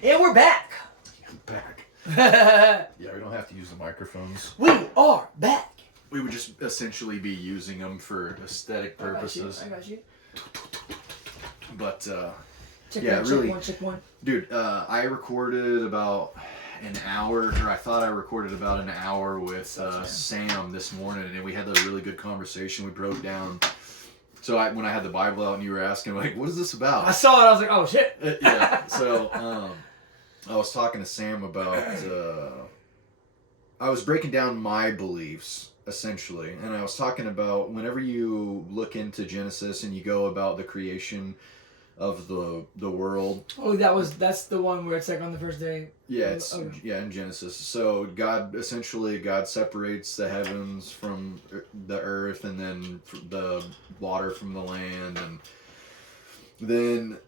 And we're back. I'm back. We Yeah, we don't have to use the microphones. are back. We would just essentially be using them for aesthetic purposes. I got you. But, Check yeah, one, really, check one, check one. dude, I recorded about an hour, or I thought I recorded about an hour with Sam this morning, and we had a really good conversation. We broke down. So when I had the Bible out and you were asking, like, what is this about? I saw it. I was like, oh shit. Yeah. So I was talking to Sam about. I was breaking down my beliefs essentially, and I was talking about whenever you look into Genesis and you go about the creation of the world. Oh, that's the one where it's like on the first day. Yeah, it's in Genesis. So God separates the heavens from the earth, and then the water from the land, and then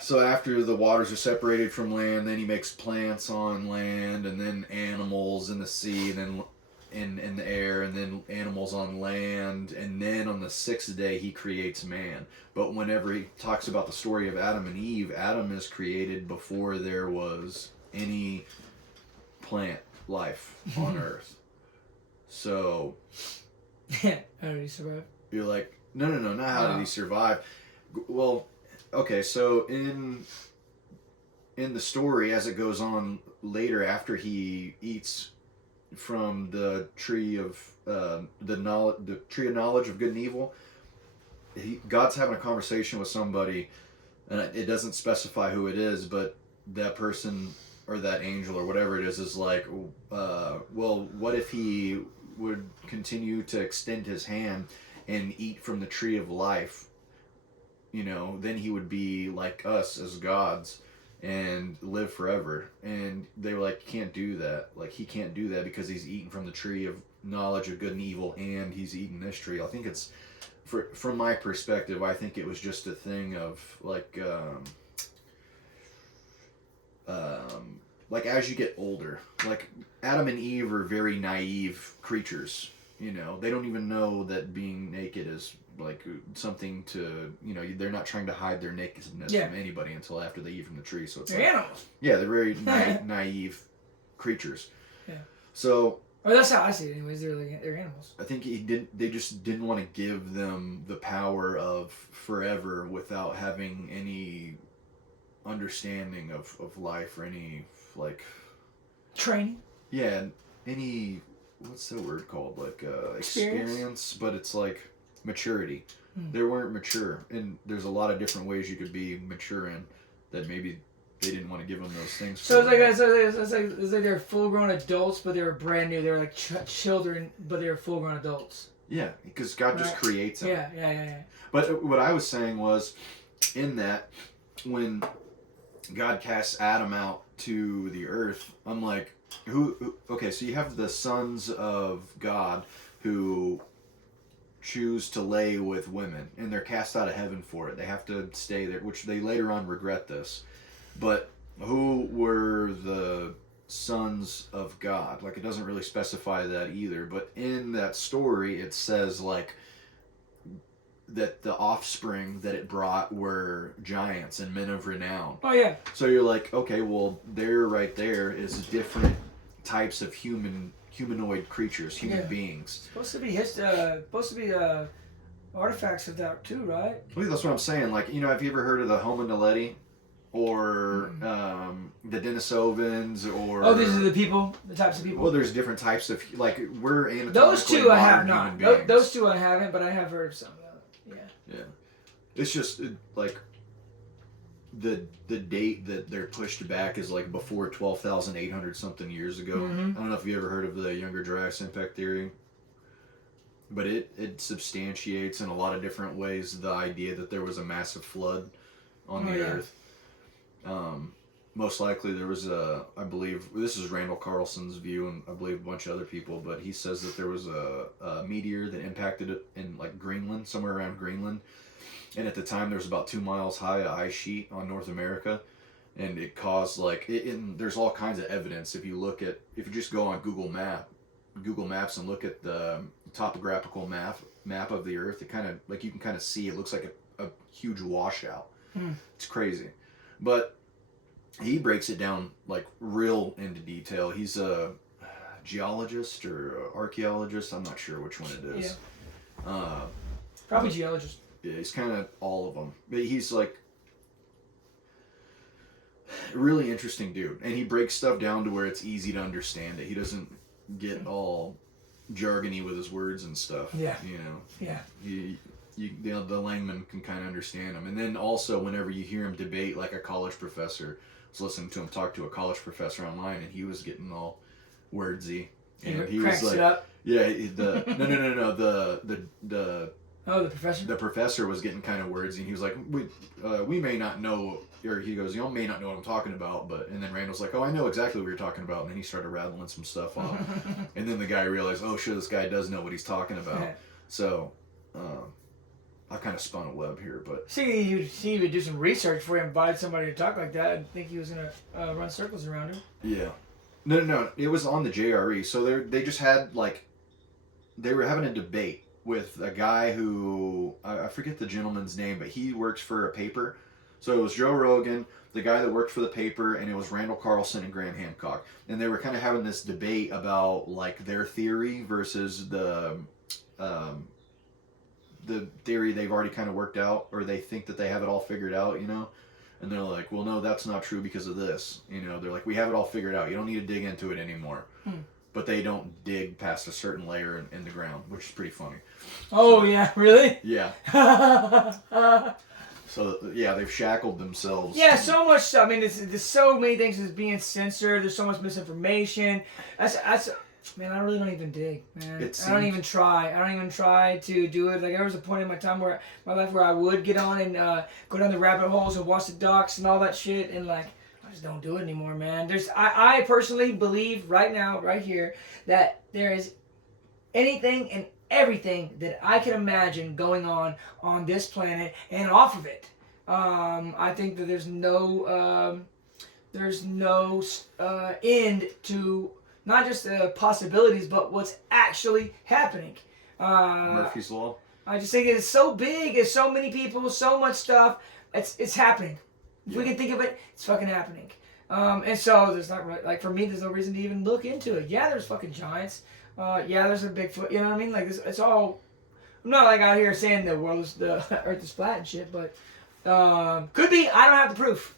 so after the waters are separated from land, then he makes plants on land, and then animals in the sea, and then in the air, and then animals on land, and then on the sixth day he creates man. But whenever he talks about the story of Adam and Eve, Adam is created before there was any plant life on earth. So How did he survive? you're like, no, not how did he survive. Well, okay, so in the story as it goes on later, after he eats from the tree of the tree of knowledge of good and evil, God's having a conversation with somebody, and it doesn't specify who it is, but that person or that angel or whatever it is like, well, what if he would continue to extend his hand and eat from the tree of life? You know, then he would be like us as gods and live forever. And they were like, can't do that. Like, he can't do that because he's eating from the tree of knowledge of good and evil, and he's eating this tree. I think it's, from my perspective, I think it was just a thing of like as you get older, like Adam and Eve are very naive creatures. You know, they don't even know that being naked is like something to, you know, they're not trying to hide their nakedness from anybody until after they eat from the tree. So it's they're animals. Yeah, they're very naive creatures. Yeah. So. Or that's how I see it, anyways. They're animals. I think they just didn't want to give them the power of forever without having any understanding of life or any like training. Yeah, any, what's the word called, like experience, but it's like maturity. They weren't mature, and there's a lot of different ways you could be mature in that maybe they didn't want to give them those things. So it's like they're full-grown adults, but they were brand new. They were like children, but they were full-grown adults. Yeah, because God just creates them. Yeah. But what I was saying was, in that, when God casts Adam out to the earth, I'm like, who? Okay, so you have the sons of God who choose to lay with women, and they're cast out of heaven for it. They have to stay there, which they later on regret this. But who were the sons of God? Like, it doesn't really specify that either. But in that story, it says, like, that the offspring that it brought were giants and men of renown. Oh, yeah. So you're like, okay, well, there right there is different types of humanoid creatures, human beings. Supposed to be artifacts of that too, right? Well, that's what I'm saying. Like, you know, have you ever heard of the Homo naledi? Or the Denisovans, or... Oh, these are the types of people? Well, there's different types of, like, we're anatomically those two I have modern not. Those two I haven't, but I have heard of some. Yeah. It's just, like, the date that they're pushed back is, like, before 12,800 something years ago. Mm-hmm. I don't know if you ever heard of the Younger Dryas impact theory. But it substantiates in a lot of different ways the idea that there was a massive flood on the Earth. Most likely there was I believe, this is Randall Carlson's view, and I believe a bunch of other people, but he says that there was a meteor that impacted it in like Greenland, somewhere around Greenland, and at the time there was about 2 miles high a ice sheet on North America, and it caused like, there's all kinds of evidence if you just go on Google Maps and look at the topographical map of the Earth, it kind of, like, you can kind of see, it looks like a huge washout. It's crazy. But he breaks it down like real into detail. He's a geologist or archaeologist. I'm not sure which one it is. Yeah. Probably geologist. Yeah, he's kind of all of them. But he's like a really interesting dude, and he breaks stuff down to where it's easy to understand it. He doesn't get all jargony with his words and stuff. Yeah. You know. Yeah. The layman can kind of understand him, and then also whenever you hear him debate like a college professor, I was listening to him talk to a college professor online, and he was getting all wordsy. And he was like, it up. Yeah, no. Oh, the professor? The professor was getting kind of wordsy, and he was like, we may not know, or he goes, you may not know what I'm talking about, but, and then Randall's like, oh, I know exactly what you're talking about, and then he started rattling some stuff off, and then the guy realized, oh, shit, this guy does know what he's talking about, Yeah. So, I kind of spun a web here, but... See, he would do some research before he invited somebody to talk like that. I think he was going to run circles around him. Yeah. No, it was on the JRE, so they just had, like, they were having a debate with a guy who, I forget the gentleman's name, but he works for a paper. So it was Joe Rogan, the guy that worked for the paper, and it was Randall Carlson and Graham Hancock. And they were kind of having this debate about, like, their theory versus the theory they've already kind of worked out, or they think that they have it all figured out, you know? And they're like, well, no, that's not true because of this. You know, they're like, we have it all figured out. You don't need to dig into it anymore. But they don't dig past a certain layer in the ground, which is pretty funny. Oh, so, yeah, really? Yeah. So, yeah, they've shackled themselves. Yeah, so much stuff. I mean, there's so many things that's being censored. There's so much misinformation. Man, I really don't even dig, man. I don't even try. I don't even try to do it. Like, there was a point in my life where I would get on and go down the rabbit holes and watch the docs and all that shit, and, like, I just don't do it anymore, man. I personally believe right now, right here, that there is anything and everything that I can imagine going on this planet and off of it. I think that there's no end to not just the possibilities, but what's actually happening. Murphy's Law. I just think it's so big, it's so many people, so much stuff. It's happening. If we can think of it, it's fucking happening. And so there's not really, like, for me, there's no reason to even look into it. Yeah, there's fucking giants. Yeah, there's a Bigfoot. You know what I mean? Like, it's all. I'm not like out here saying the Earth is flat and shit, but could be. I don't have the proof.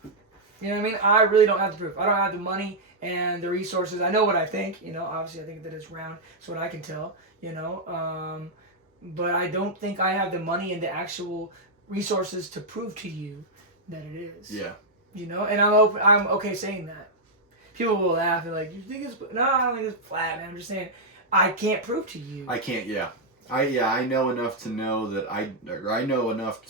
You know what I mean? I really don't have the proof. I don't have the money and the resources. I know what I think. You know, obviously I think that it's round. That's what I can tell. You know, but I don't think I have the money and the actual resources to prove to you that it is. Yeah. You know, and I'm okay saying that. People will laugh and like, you think it's... No, I don't think it's flat, man. I'm just saying, I can't prove to you. I can't, yeah. I know enough to know that I know enough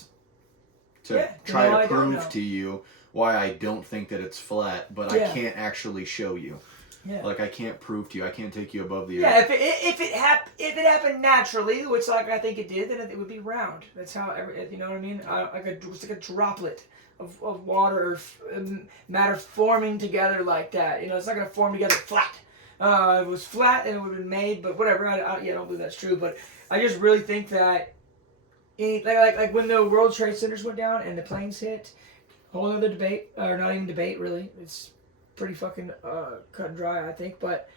to try to prove to you why I don't think that it's flat, but I can't actually show you. Yeah. Like, I can't prove to you. I can't take you above the earth. Yeah, if it happened naturally, which like I think it did, then it would be round. That's how you know what I mean? It's like a droplet of water or matter forming together like that. You know, it's not gonna form together flat. If it was flat, and it would have been made, but whatever. I don't believe that's true. But I just really think that, like when the World Trade Centers went down and the planes hit, whole other debate, or not even debate really. It's pretty fucking cut and dry, I think. But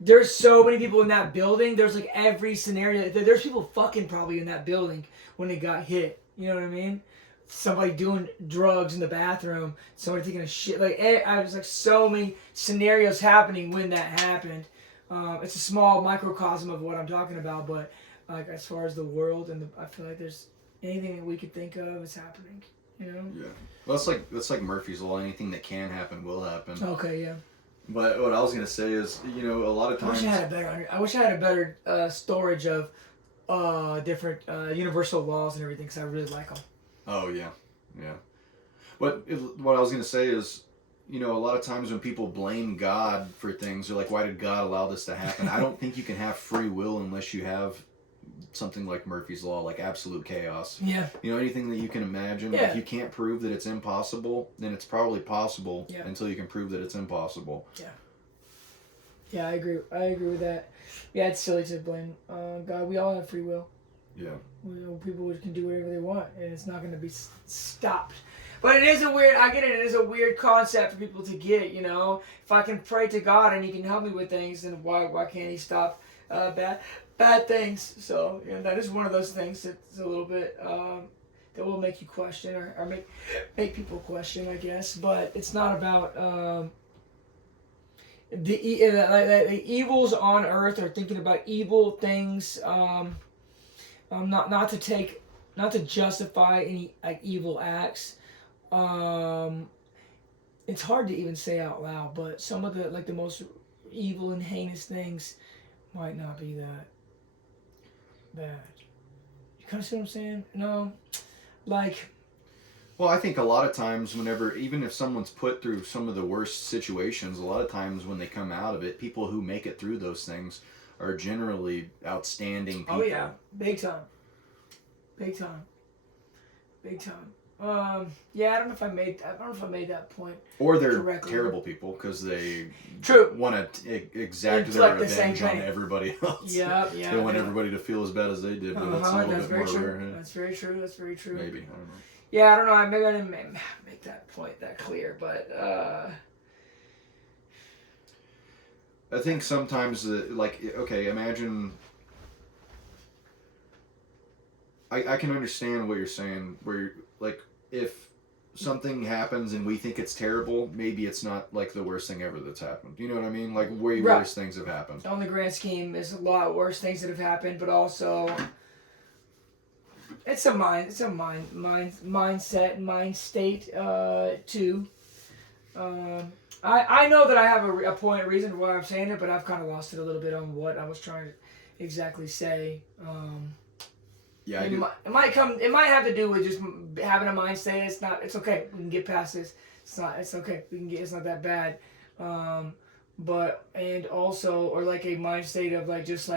there's so many people in that building. There's like every scenario. There's people fucking probably in that building when it got hit. You know what I mean? Somebody doing drugs in the bathroom. Somebody taking a shit. Like, I was like so many scenarios happening when that happened. It's a small microcosm of what I'm talking about, but like as far as the world and I feel like there's anything that we could think of is happening. You know? Yeah. Well, that's like Murphy's Law. Anything that can happen will happen. Okay, yeah. But what I was gonna say is, you know, a lot of times I wish I had a better storage of different universal laws and everything, because I really like them. Oh yeah. But what I was gonna say is, you know, a lot of times when people blame God for things, they're like, why did God allow this to happen? I don't think you can have free will unless you have something like Murphy's Law, like absolute chaos. Yeah. You know, anything that you can imagine, if you can't prove that it's impossible, then it's probably possible until you can prove that it's impossible. Yeah. Yeah, I agree with that. Yeah, it's silly to blame God. We all have free will. Yeah. People can do whatever they want, and it's not going to be stopped But it is a weird. I get it. It is a weird concept for people to get. You know, if I can pray to God and He can help me with things, then why can't He stop bad things? So that is one of those things that's a little bit that will make you question or make people question, I guess. But it's not about the evils on earth or thinking about evil things. Not to justify any evil acts. It's hard to even say out loud, but some of the most evil and heinous things might not be that bad. You kind of see what I'm saying? No, Well, I think a lot of times even if someone's put through some of the worst situations, a lot of times when they come out of it, people who make it through those things are generally outstanding people. Oh yeah, big time. Yeah, I don't know if I made that point. Or they're correctly. Terrible people because they True. want to exact Inflict their the same revenge on thing. everybody else. Yeah. They want everybody to feel as bad as they did, but that's a little bit very more true. rare. That's very true. That's very true. Maybe, I don't know. Yeah, I don't know. Maybe I didn't make that point that clear, but I think sometimes imagine. I can understand what you're saying. Where if something happens and we think it's terrible, maybe it's not the worst thing ever that's happened. You know what I mean? Way Right. worse things have happened. On the grand scheme, there's a lot worse things that have happened, but also it's a mindset, mind state too. I know that I have a point, a reason why I'm saying it, but I've kind of lost it a little bit on what I was trying to exactly say. Yeah, it might have to do with just having a mind state. It's okay. We can get past this. It's okay. It's not that bad. And also, or a mind state of just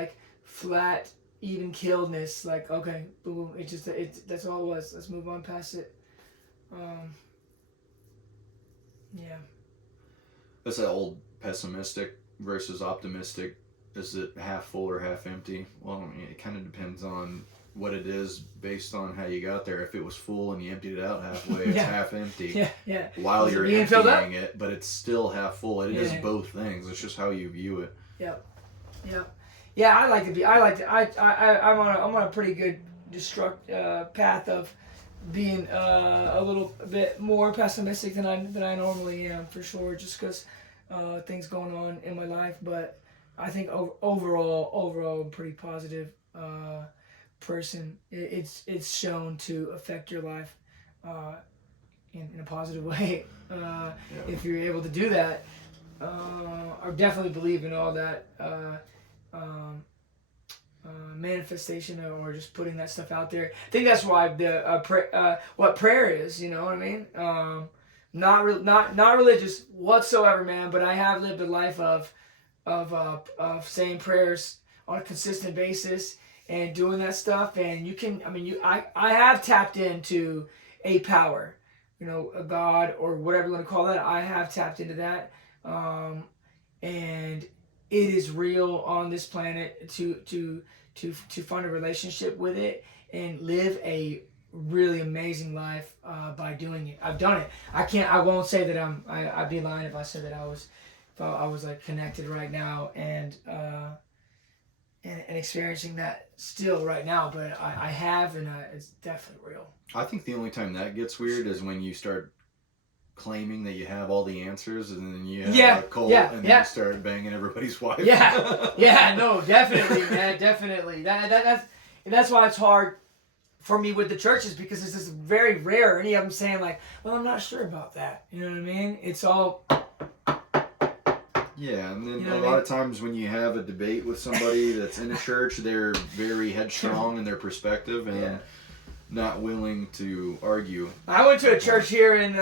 flat, even killedness. Okay, boom. That's all it was. Let's move on past it. Yeah. That's that old pessimistic versus optimistic. Is it half full or half empty? Well, I mean, it kind of depends on what it is based on how you got there. If it was full and you emptied it out halfway, it's half empty. Yeah. While you're emptying it, but it's still half full. It is both things. It's just how you view it. Yep. Yeah, I'm on a pretty good path of being a little bit more pessimistic than I normally am, for sure, just because things going on in my life. But I think overall I'm pretty positive person. It's shown to affect your life in a positive way if you're able to do that. I definitely believe in all that manifestation or just putting that stuff out there. I think that's why what prayer is. You know what I mean? Not religious whatsoever, man. But I have lived a life of saying prayers on a consistent basis and doing that stuff. And I have tapped into a power, a God or whatever you want to call that. I have tapped into that, and it is real on this planet to find a relationship with it and live a really amazing life by doing it. I've done it. I won't say that I'd be lying if I said that I was connected right now and experiencing that still right now, but I have, and it's definitely real. I think the only time that gets weird is when you start claiming that you have all the answers, and then you have a cult, and then you start banging everybody's wife. No, definitely, man, definitely. That's why it's hard for me with the churches, because it's just very rare any of them saying well, I'm not sure about that. You know what I mean? It's all. Yeah, and then a lot of times when you have a debate with somebody that's in a church, they're very headstrong in their perspective and not willing to argue. I went to a church here in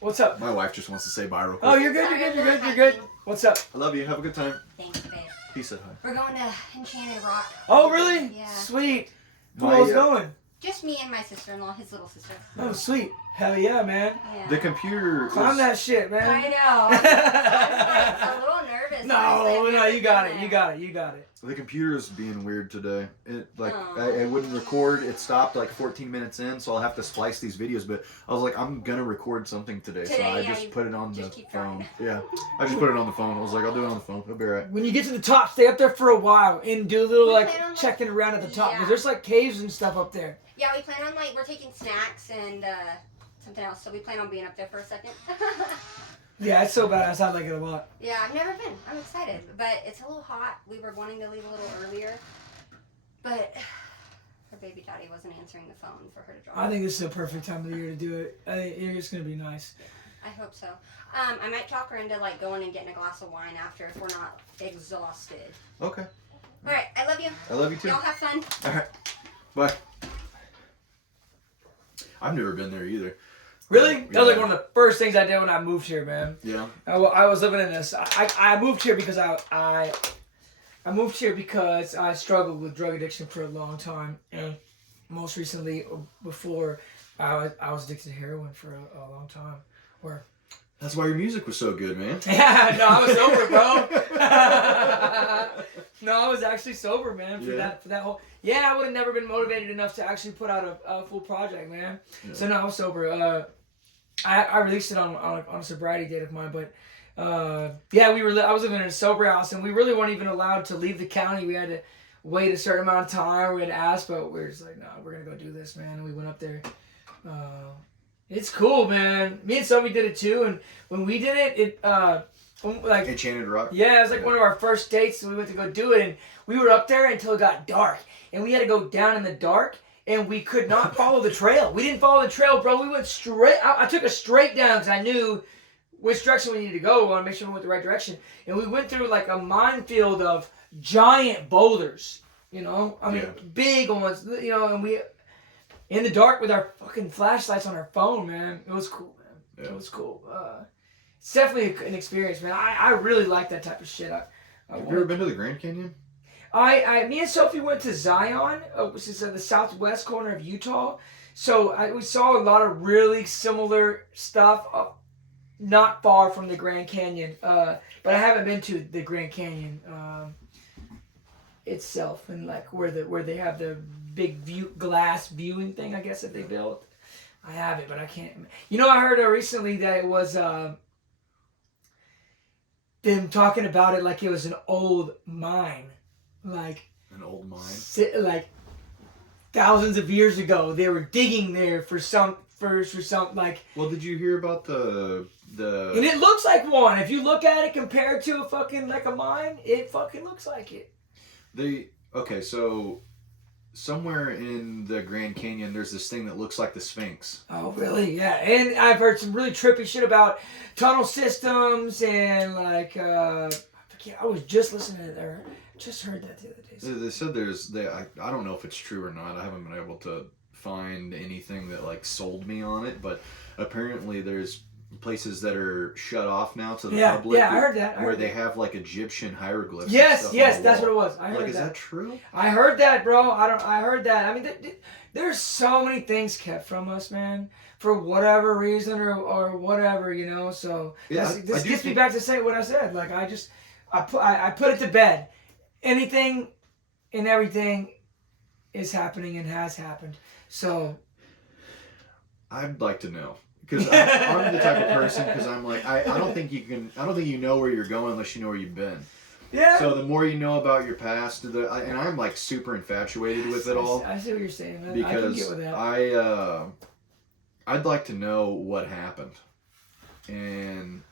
what's up? My wife just wants to say bye real quick. Oh, you're good. What's up? I love you. Have a good time. Thanks, babe. He said hi. We're going to Enchanted Rock. Oh, really? Yeah. Sweet. Who else going? Just me and my sister-in-law, his little sister. Oh, sweet. Hell yeah, man. Yeah. The computer. Climb that shit, man. I know. I was a little nervous was. No, I've no, never you got been it. You there. got it. You got it. The computer's being weird today. It Aw. I wouldn't record. It stopped like 14 minutes in, so I'll have to splice these videos. But I was like, I'm gonna record something today, so Today, I yeah, just you put it on the just keep phone. trying. Yeah, I just put it on the phone. I was like, I'll do it on the phone. It'll be alright. When you get to the top, stay up there for a while and do a little We like plan on, checking around at the top because yeah. there's like caves and stuff up there. Yeah, we plan on we're taking snacks and something else, so we plan on being up there for a second. Yeah, it's so badass. I like it a lot. Yeah, I've never been. I'm excited, but it's a little hot. We were wanting to leave a little earlier, but her baby daddy wasn't answering the phone for her to drop. I think this is a perfect time of the year to do it. I think it's gonna be nice. I hope so. I might talk her into going and getting a glass of wine after if we're not exhausted. Okay. All right, I love you. I love you too. Y'all have fun. All right. Bye. I've never been there either. Really? Yeah. That was like one of the first things I did when I moved here, man. Yeah. I was living in this. I moved here because I moved here because I struggled with drug addiction for a long time, and most recently, before I was addicted to heroin for a long time. Where That's why your music was so good, man. yeah, no, I was sober, bro. No, I was actually sober, man. For that whole I would have never been motivated enough to actually put out a full project, man. Yeah. So no, I was sober. I released it on a sobriety date of mine, but I was living in a sober house, and we really weren't even allowed to leave the county. We had to wait a certain amount of time. We had to ask, but we were just like, no, we're gonna go do this, man. And we went up there. It's cool, man. Me and Sophie did it too, and when we did it, like Enchanted Rock. yeah, it was like one of our first dates, so we went to go do it, and we were up there until it got dark, and we had to go down in the dark, and we could not follow the trail. We didn't follow the trail, bro. We went straight. I took us straight down because I knew which direction we needed to go. We want to make sure we went the right direction, and we went through like a minefield of giant boulders. You know, I mean, big ones. You know, and we in the dark with our fucking flashlights on our phone, man. It was cool, man. Yeah. It was cool. It's definitely an experience, man. I really like that type of shit. Have you ever been to the Grand Canyon? Me and Sophie went to Zion, which is in the southwest corner of Utah. So we saw a lot of really similar stuff, not far from the Grand Canyon. But I haven't been to the Grand Canyon itself, and like where they have the big glass viewing thing, I guess, that they built. I have it, but I can't. You know, I heard recently that it was them talking about it like it was an old mine. Like An old mine. Like thousands of years ago, they were digging there for some like. Well, did you hear about the? And it looks like one. If you look at it compared to a fucking like a mine, it fucking looks like it. So somewhere in the Grand Canyon, there's this thing that looks like the Sphinx. Oh, really? Yeah. And I've heard some really trippy shit about tunnel systems and like I was just listening to there. Just heard that the other day. They said I don't know if it's true or not. I haven't been able to find anything that like sold me on it, but apparently there's places that are shut off now to the public. Yeah, I heard that. Where they have like Egyptian hieroglyphs. Yes, and yes, stuff that's on the what wall. it was. I heard like, is that. that true? I heard that, bro. I heard that. I mean, there's so many things kept from us, man, for whatever reason or whatever, you know. So this gets me back to say what I said. Like I put it to bed. Anything and everything is happening and has happened. So I'd like to know. Because I'm the type of person, because I'm like, I don't think you know where you're going unless you know where you've been. yeah. So the more you know about your past, and I'm like super infatuated with it all. I see what you're saying, man. Because I can get with that. I'd like to know what happened. And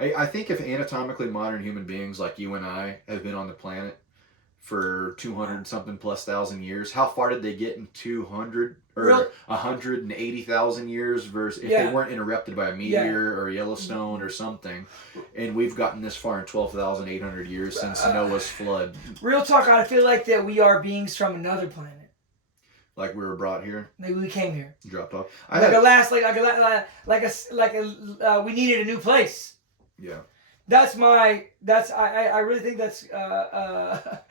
I think if anatomically modern human beings like you and I have been on the planet for 200 something plus thousand years, how far did they get in 200 or 180,000 years versus if they weren't interrupted by a meteor or Yellowstone or something? And we've gotten this far in 12,800 years since Noah's flood. Real talk, I feel like that we are beings from another planet. Like we were brought here, Like we came here. dropped off. We needed a new place. Yeah. I really think that's a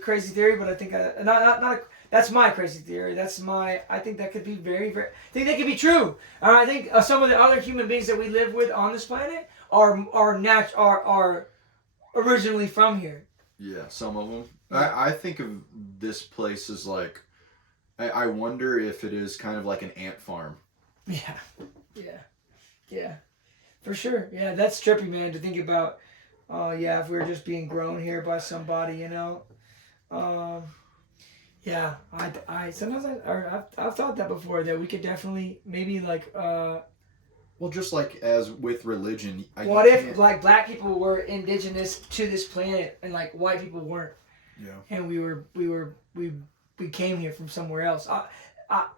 crazy theory, but I think not That's my crazy theory. I think that could be very, very. I think that could be true. I think some of the other human beings that we live with on this planet are originally from here. Yeah, some of them. I think of this place as like, I wonder if it is kind of like an ant farm. Yeah, for sure. Yeah, that's trippy, man, to think about. If we were just being grown here by somebody, you know. Yeah, I sometimes I've thought that before, that we could definitely maybe like. Well, just like as with religion, what if like black people were indigenous to this planet and like white people weren't? Yeah. And we came here from somewhere else.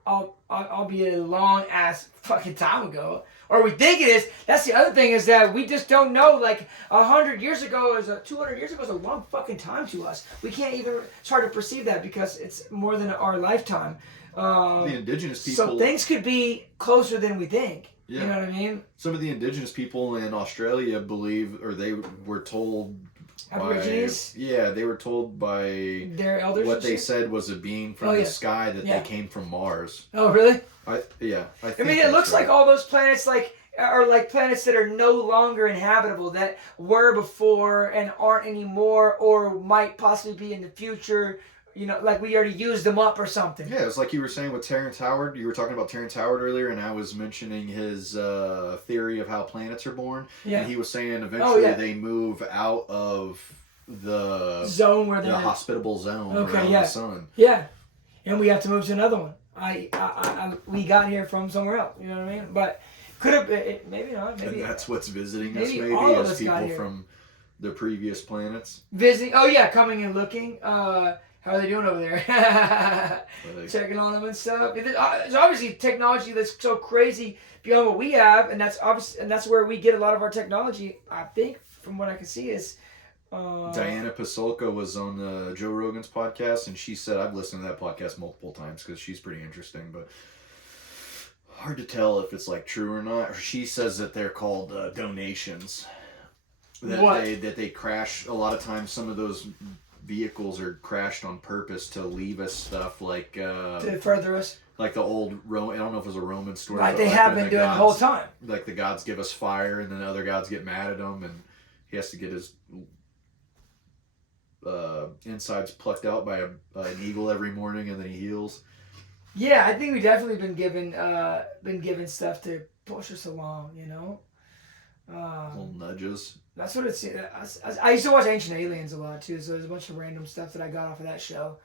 I'll be a long ass fucking time ago, or we think it is. That's the other thing, is that we just don't know. Like 100 years ago, 200 years ago is a long fucking time to us. We can't even. It's hard to perceive that because it's more than our lifetime. The indigenous people. So things could be closer than we think. Yeah. You know what I mean? Some of the indigenous people in Australia believe, or they were told. Aborigines? They were told by their elders. What they said was a being from the sky that they came from Mars. Oh, really? I mean, it looks like all those planets are like planets that are no longer inhabitable, that were before and aren't anymore, or might possibly be in the future. You know, like we already used them up or something. Yeah, it's like you were saying with Terrence Howard. You were talking about Terrence Howard earlier, and I was mentioning his theory of how planets are born. Yeah. And he was saying eventually they move out of the zone where the hospitable zone around the sun. Yeah, and we have to move to another one. We got here from somewhere else. You know what I mean? But could have maybe not. Maybe and that's what's visiting us. Maybe as people from the previous planets visiting. Oh yeah, coming and looking. How are they doing over there? Checking on them and stuff. There's obviously technology that's so crazy beyond what we have, and that's where we get a lot of our technology. I think, from what I can see, is. Diana Pasulka was on Joe Rogan's podcast, and she said, I've listened to that podcast multiple times because she's pretty interesting, but hard to tell if it's like true or not. She says that they're called donations. That they crash a lot of times. Some of those vehicles are crashed on purpose to leave us stuff like to further us, like the old I don't know if it was a Roman story, like they have been doing the whole time. Like the gods give us fire, and then other gods get mad at him, and he has to get his insides plucked out by an eagle every morning, and then he heals. Yeah, I think we've definitely been given stuff to push us along. You know, little nudges. That's what it's. I used to watch Ancient Aliens a lot too, so there's a bunch of random stuff that I got off of that show.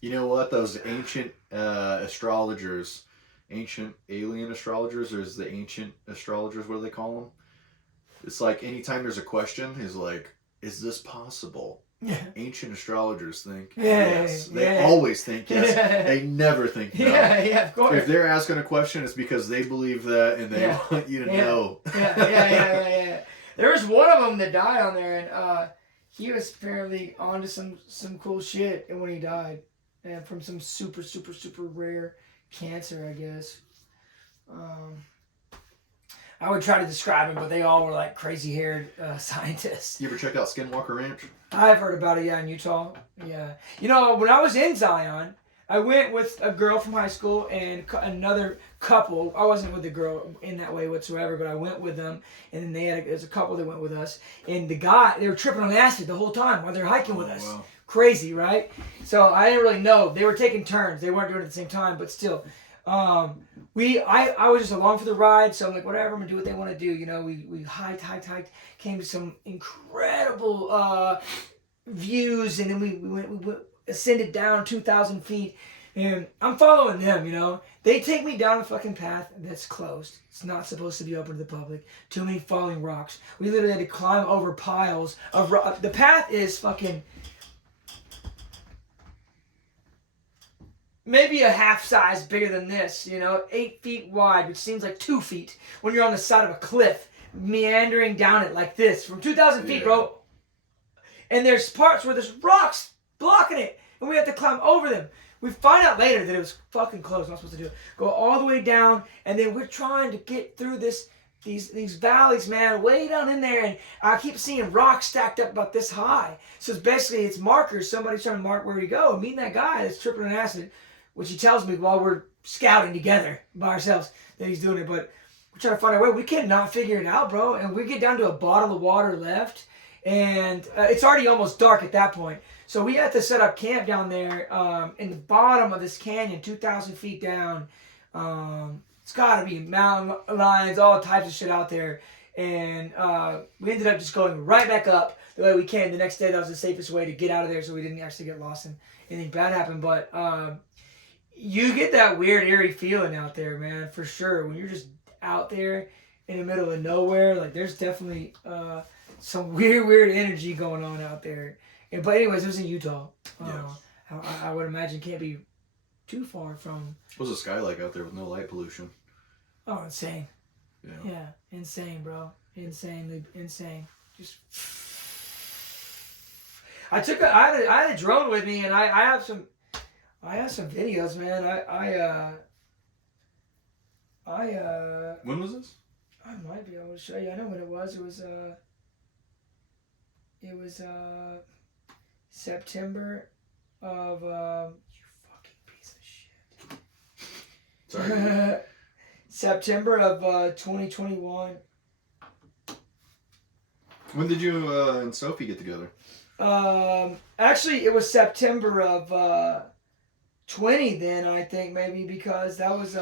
You know what? Those ancient astrologers, ancient alien astrologers, or is the ancient astrologers? What do they call them? It's like anytime there's a question, is like, is this possible? Yeah. Ancient astrologers think yes. They always think yes. They never think no. Yeah, of course. If they're asking a question, it's because they believe that and they want you to know. Yeah. There was one of them that died on there, and he was apparently onto some cool shit, and when he died, and from some super rare cancer, I guess. I would try to describe him, but they all were like crazy-haired scientists. You ever check out Skinwalker Ranch? I've heard about it, in Utah. Yeah. You know, when I was in Zion, I went with a girl from high school and another couple. I wasn't with the girl in that way whatsoever, but I went with them, and then there's a couple that went with us. And they were tripping on acid the whole time while they were hiking with us. Wow. Crazy, right? So I didn't really know. They were taking turns. They weren't doing it at the same time, but still. I was just along for the ride, so I'm like, whatever, I'm gonna do what they want to do. You know, we hiked, came to some incredible views, and then we ascended down 2,000 feet, and I'm following them. You know, they take me down a fucking path that's closed. It's not supposed to be open to the public. Too many falling rocks. We literally had to climb over piles of rock. The path is fucking. Maybe a half size bigger than this, 8 feet wide, which seems like 2 feet when you're on the side of a cliff, meandering down it like this from 2,000 feet, bro. And there's parts where there's rocks blocking it, and we have to climb over them. We find out later that it was fucking closed. I'm not supposed to do it. Go all the way down, and then we're trying to get through this these valleys, man, way down in there, and I keep seeing rocks stacked up about this high. So it's basically it's markers. Somebody's trying to mark where we go. And meeting that guy that's tripping on acid, which he tells me while we're scouting together by ourselves that he's doing it. But we're trying to find our way. We cannot figure it out, bro. And we get down to a bottle of water left, and it's already almost dark at that point. So we had to set up camp down there in the bottom of this canyon, 2,000 feet down. It's got to be mountain lions, all types of shit out there. And we ended up just going right back up the way we came. The next day, that was the safest way to get out of there so we didn't actually get lost and anything bad happened. But you get that weird, eerie feeling out there, man, for sure. When you're just out there in the middle of nowhere, like there's definitely some weird energy going on out there. But anyways, it was in Utah. I would imagine can't be too far from. What's the sky like out there with no light pollution? Oh, insane. Yeah, insane, bro. Insanely insane. Just. I had a drone with me, and I have some videos, man. When was this? I might be able to show you. I know when it was. It was September of you fucking piece of shit. Sorry. September of 2021. When did you and Sophie get together? Actually, it was September of 20 then, I think, maybe, because that was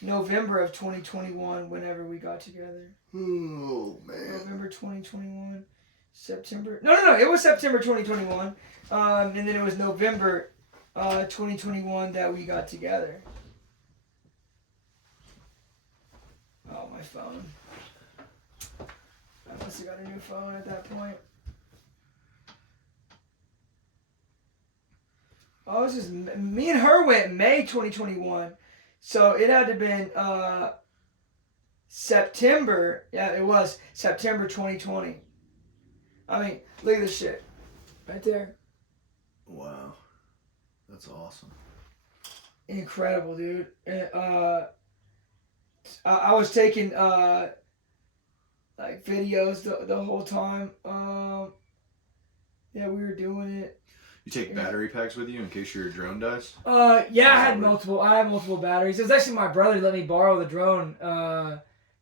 November of 2021 whenever we got together. Oh, man. November 2021. September. No. It was September 2021. And then it was November 2021 that we got together. Oh, my phone. I must have got a new phone at that point. Oh, this is me and her went May 2021, so it had to have been September. Yeah, it was September 2020. I mean, look at this shit right there. Wow, that's awesome. Incredible, dude. I was taking like videos the whole time. Yeah, we were doing it. You take battery packs with you in case your drone dies? Yeah, I had multiple batteries. It was actually my brother let me borrow the drone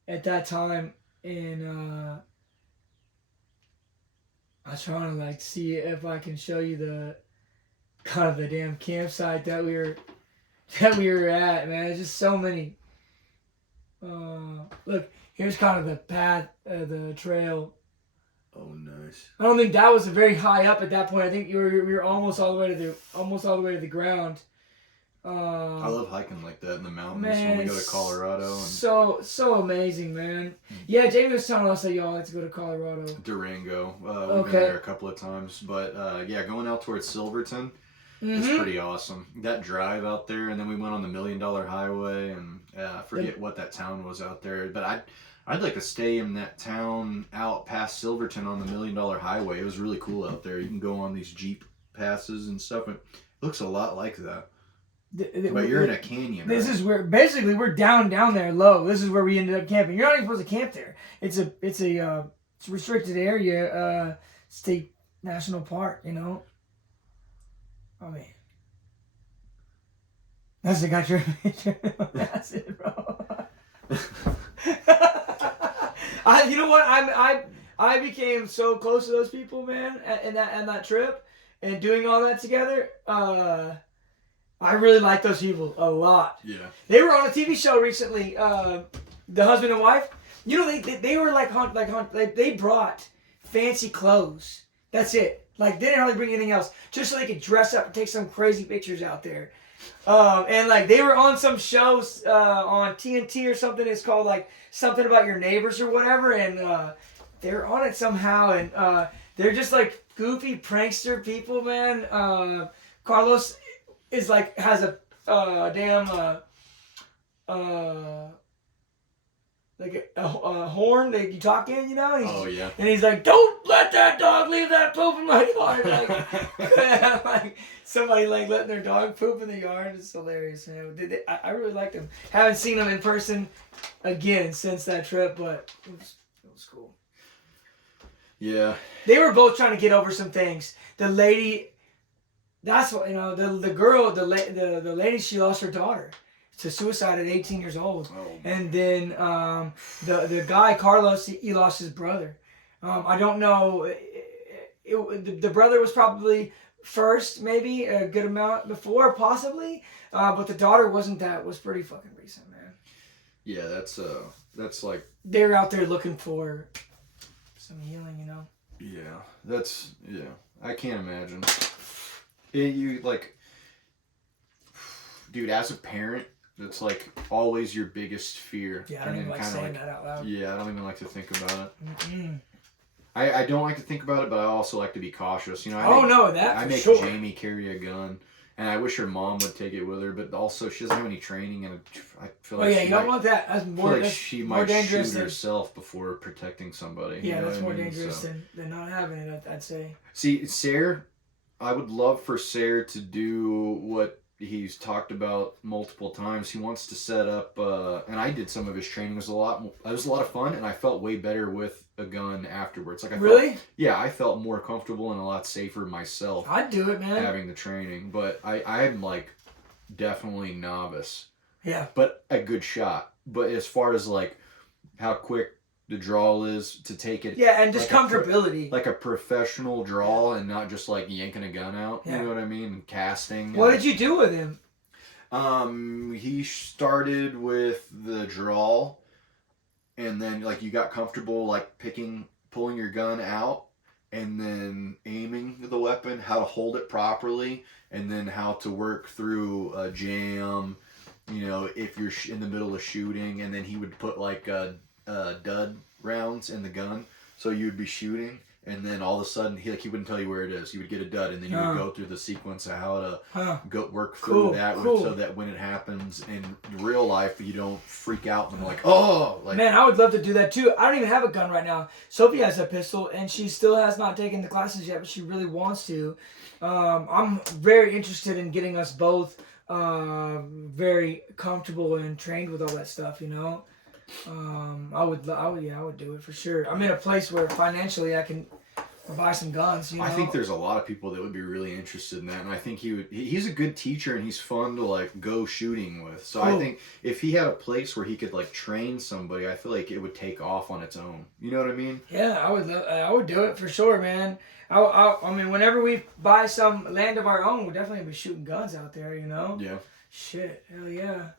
at that time, and I was trying to like see if I can show you the kind of the damn campsite that we were at, man. There's just so many. Look, here's kind of the path, the trail. Oh, nice. I don't think that was very high up at that point. I think we were almost all the way to the ground. I love hiking like that in the mountains man, when we go to Colorado. And so amazing, man. Yeah, Jamie was telling us that y'all like to go to Colorado. Durango. We've been there a couple of times. But yeah, going out towards Silverton is pretty awesome. That drive out there, and then we went on the $1 Million Highway, and I forget what that town was out there. But I'd like to stay in that town out past Silverton on the $1 Million Highway. It was really cool out there. You can go on these Jeep passes and stuff. It looks a lot like that. But you're in a canyon. This right? is where basically we're down there low. This is where we ended up camping. You're not even supposed to camp there. It's a restricted area, state national park. You know. I mean, that's the got your acid, bro. You know what? I became so close to those people, man, and that trip, and doing all that together. I really like those people a lot. Yeah. They were on a TV show recently, the husband and wife. You know, they were like they brought fancy clothes. That's it. Like they didn't really bring anything else, just so they could dress up and take some crazy pictures out there. And like they were on some shows on TNT or something. It's called like something about your neighbors or whatever, and they're on it somehow. And they're just like goofy prankster people, man. Carlos is like has a damn like a horn that you talk in, you know. And Oh yeah. And he's like, "Don't let that dog leave that poop in my yard." Like, like somebody like letting their dog poop in the yard. It's hilarious, man. I really liked him. Haven't seen him in person again since that trip, but it was cool. Yeah. They were both trying to get over some things. The lady, that's what, you know, the girl, the lady, she lost her daughter to suicide at 18 years old. Oh, and then the guy, Carlos, he lost his brother. I don't know. The brother was probably first, maybe a good amount before, possibly. But the daughter wasn't. That was pretty fucking recent, man. Yeah, that's like. They're out there looking for some healing, you know. Yeah, I can't imagine. You like, dude, as a parent, that's like always your biggest fear. Yeah, I don't even like saying that out loud. Yeah, I don't even like to think about it. Mm-mm. I don't like to think about it, but I also like to be cautious. You know, I make sure. Jamie carry a gun, and I wish her mom would take it with her, but also she doesn't have any training, and I feel like you don't want that. That's more. I feel like that's she more might dangerous shoot herself before protecting somebody. Yeah, you know that's more what I mean? dangerous So. than not having it. I'd say. See, Sayre, I would love for Sayre to do what he's talked about multiple times. He wants to set up, and I did some of his training. It was a lot of fun, and I felt way better with a gun afterwards. Like I felt more comfortable and a lot safer myself. I'd do it, man. Having the training, but I'm like definitely novice. Yeah. But a good shot. But as far as like how quick the draw is to take it. Yeah, and just like comfortability. like a professional draw and not just like yanking a gun out. Yeah. You know what I mean? And casting. What did you do with him? He started with the draw, and then like you got comfortable like pulling your gun out, and then aiming the weapon, how to hold it properly, and then how to work through a jam. You know, if you're in the middle of shooting, and then he would put like dud rounds in the gun, so you would be shooting, and then all of a sudden he wouldn't tell you where it is. You would get a dud, and then you would go through the sequence of how to go work through that, so that when it happens in real life, you don't freak out and like, oh, like. Man, I would love to do that too. I don't even have a gun right now. Sophie has a pistol, and she still has not taken the classes yet, but she really wants to. I'm very interested in getting us both very comfortable and trained with all that stuff, you know. I would do it for sure. I'm in a place where financially I can buy some guns. You know? I think there's a lot of people that would be really interested in that, and I think he's a good teacher, and he's fun to like go shooting with. So I think if he had a place where he could like train somebody, I feel like it would take off on its own. You know what I mean? Yeah, I would do it for sure, man. I mean, whenever we buy some land of our own, we're definitely gonna be shooting guns out there. You know? Yeah. Shit, hell yeah.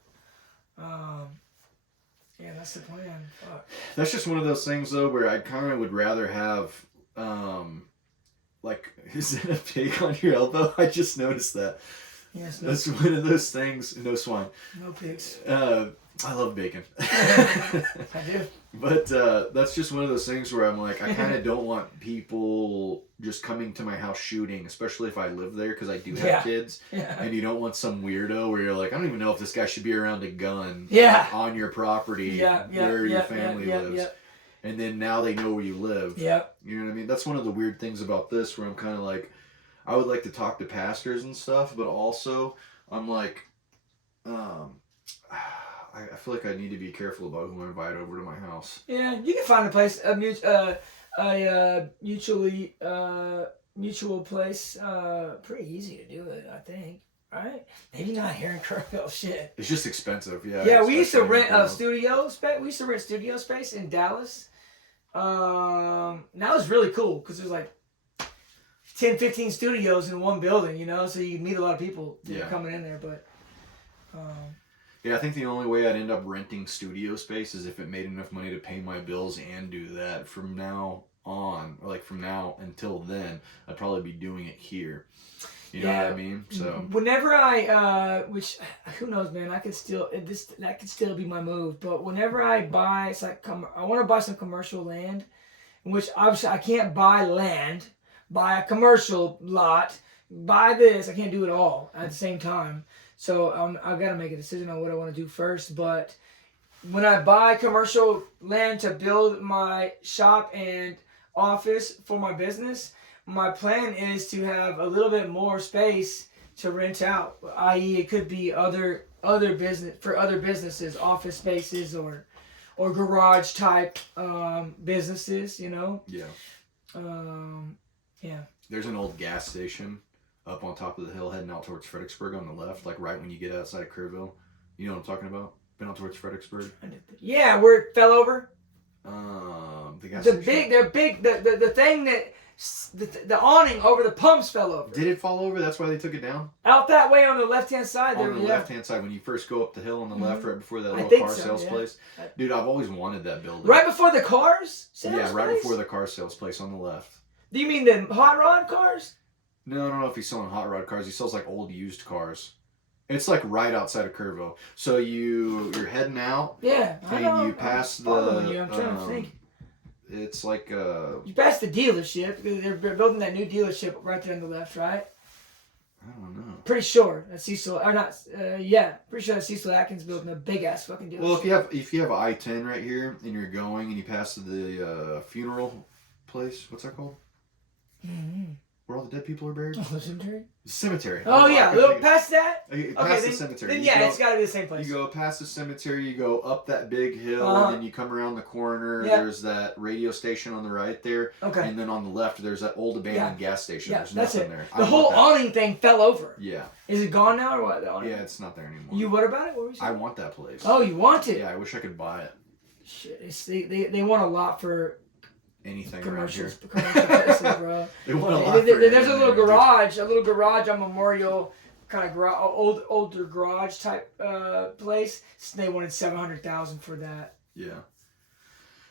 Yeah, that's the plan. Fuck. That's just one of those things though where I kind of would rather have like, is that a pig on your elbow? I just noticed that. Yes. That's one of those things. No swine. No pigs. I love bacon. I do. But that's just one of those things where I'm like, I kind of don't want people just coming to my house shooting, especially if I live there, because I do have kids. Yeah. And you don't want some weirdo where you're like, I don't even know if this guy should be around a gun on your property where your family lives. And then now they know where you live. Yep. You know what I mean? That's one of the weird things about this, where I'm kind of like, I would like to talk to pastors and stuff, but also I'm like, I feel like I need to be careful about who I invite over to my house. Yeah, you can find a place, a mutual place. Pretty easy to do it, I think. Right? Maybe not here in Kerrville. Shit. It's just expensive. Yeah. Yeah, we used to rent a studio space. We used to rent studio space in Dallas. Now it's really cool because there's like 10, 15 studios in one building, you know, so you meet a lot of people coming in there, but yeah, I think the only way I'd end up renting studio space is if it made enough money to pay my bills and do that. From now on, or like from now until then, I'd probably be doing it here. You know what I mean? So whenever I, which who knows, man, that could still be my move. But whenever I buy, it's like I want to buy some commercial land, which obviously I can't buy land, buy a commercial lot, buy this. I can't do it all at the same time. So I've got to make a decision on what I want to do first. But when I buy commercial land to build my shop and office for my business, my plan is to have a little bit more space to rent out. I.e., it could be other businesses, office spaces or garage type businesses. You know. Yeah. Yeah. There's an old gas station up on top of the hill heading out towards Fredericksburg on the left, like right when you get outside of Kerrville. You know what I'm talking about? Been out towards Fredericksburg? Yeah, where it fell over. The gas station? The thing that the awning over the pumps fell over. Did it fall over? That's why they took it down? Out that way on the left-hand side. On the left-hand side, when you first go up the hill on the left, right before that I little think car so, sales yeah. place. Dude, I've always wanted that building. Right before the cars? Yeah, right place? before the car sales place on the left. Do you mean the hot rod cars? No, I don't know if he's selling hot rod cars. He sells like old used cars. It's like right outside of Kerrville. So you're heading out. Yeah, I know. You pass the. I'm trying to think. It's like You pass the dealership because they're building that new dealership right there on the left, right? I don't know. Pretty sure that's Cecil or not. Yeah, pretty sure that's Cecil Atkins building a big ass fucking dealership. Well, if you have I-10 right here and you're going and you pass the funeral place, what's that called? Mm-hmm. Where all the dead people are buried? Oh, cemetery. Cemetery. Oh yeah, little past that. Past the cemetery. Then yeah, it's got to be the same place. You go past the cemetery, you go up that big hill, and then you come around the corner. Yeah. There's that radio station on the right there. Okay. And then on the left, there's that old abandoned gas station. Yeah, There's that's nothing it. there. The whole awning thing fell over. Yeah. Is it gone now or what? The awning? Yeah, it's not there anymore. You what about it? What were you saying? I want that place. Oh, you want it? Yeah, I wish I could buy it. Shit, they want a lot for anything commercials, around here. bro. They want a lot There's a little garage on Memorial, kind of older garage type place. So they wanted $700,000 for that. Yeah.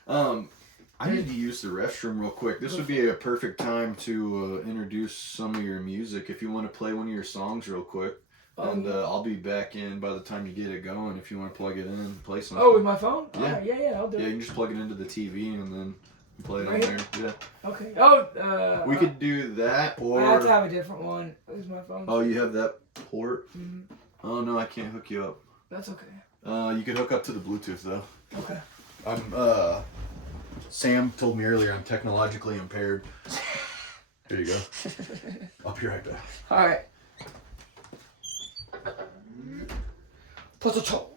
I need to use the restroom real quick. This would be a perfect time to introduce some of your music. If you want to play one of your songs real quick. And I'll be back in by the time you get it going if you want to plug it in and play something. Oh, with my phone? Yeah. Yeah, I'll do it. Yeah, you can just plug it into the TV and then play it Right on there. Yeah. Okay. Oh, we could do that, or... I have to have a different one. Where's my phone? Oh, you have that port? Mm-hmm. Oh, no, I can't hook you up. That's okay. You can hook up to the Bluetooth, though. Okay. Sam told me earlier I'm technologically impaired. Here you go. I'll be right back. All right. Put the toe.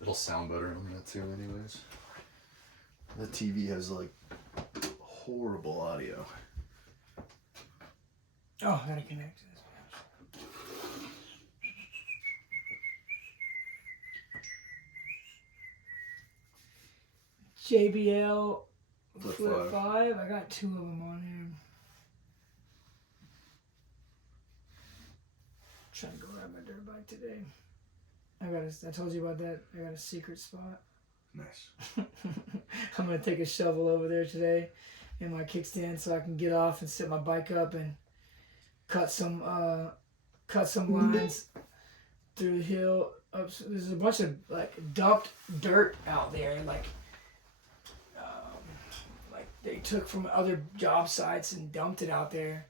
It'll sound better on that too, anyways. The TV has like horrible audio. Oh, I gotta connect to this. JBL Flip 5. I got 2 of them on here. Trying to go ride my dirt bike today. I told you about that. I got a secret spot. Nice. I'm gonna take a shovel over there today in my kickstand so I can get off and set my bike up and cut some lines through the hill. There's a bunch of like dumped dirt out there, like they took from other job sites and dumped it out there.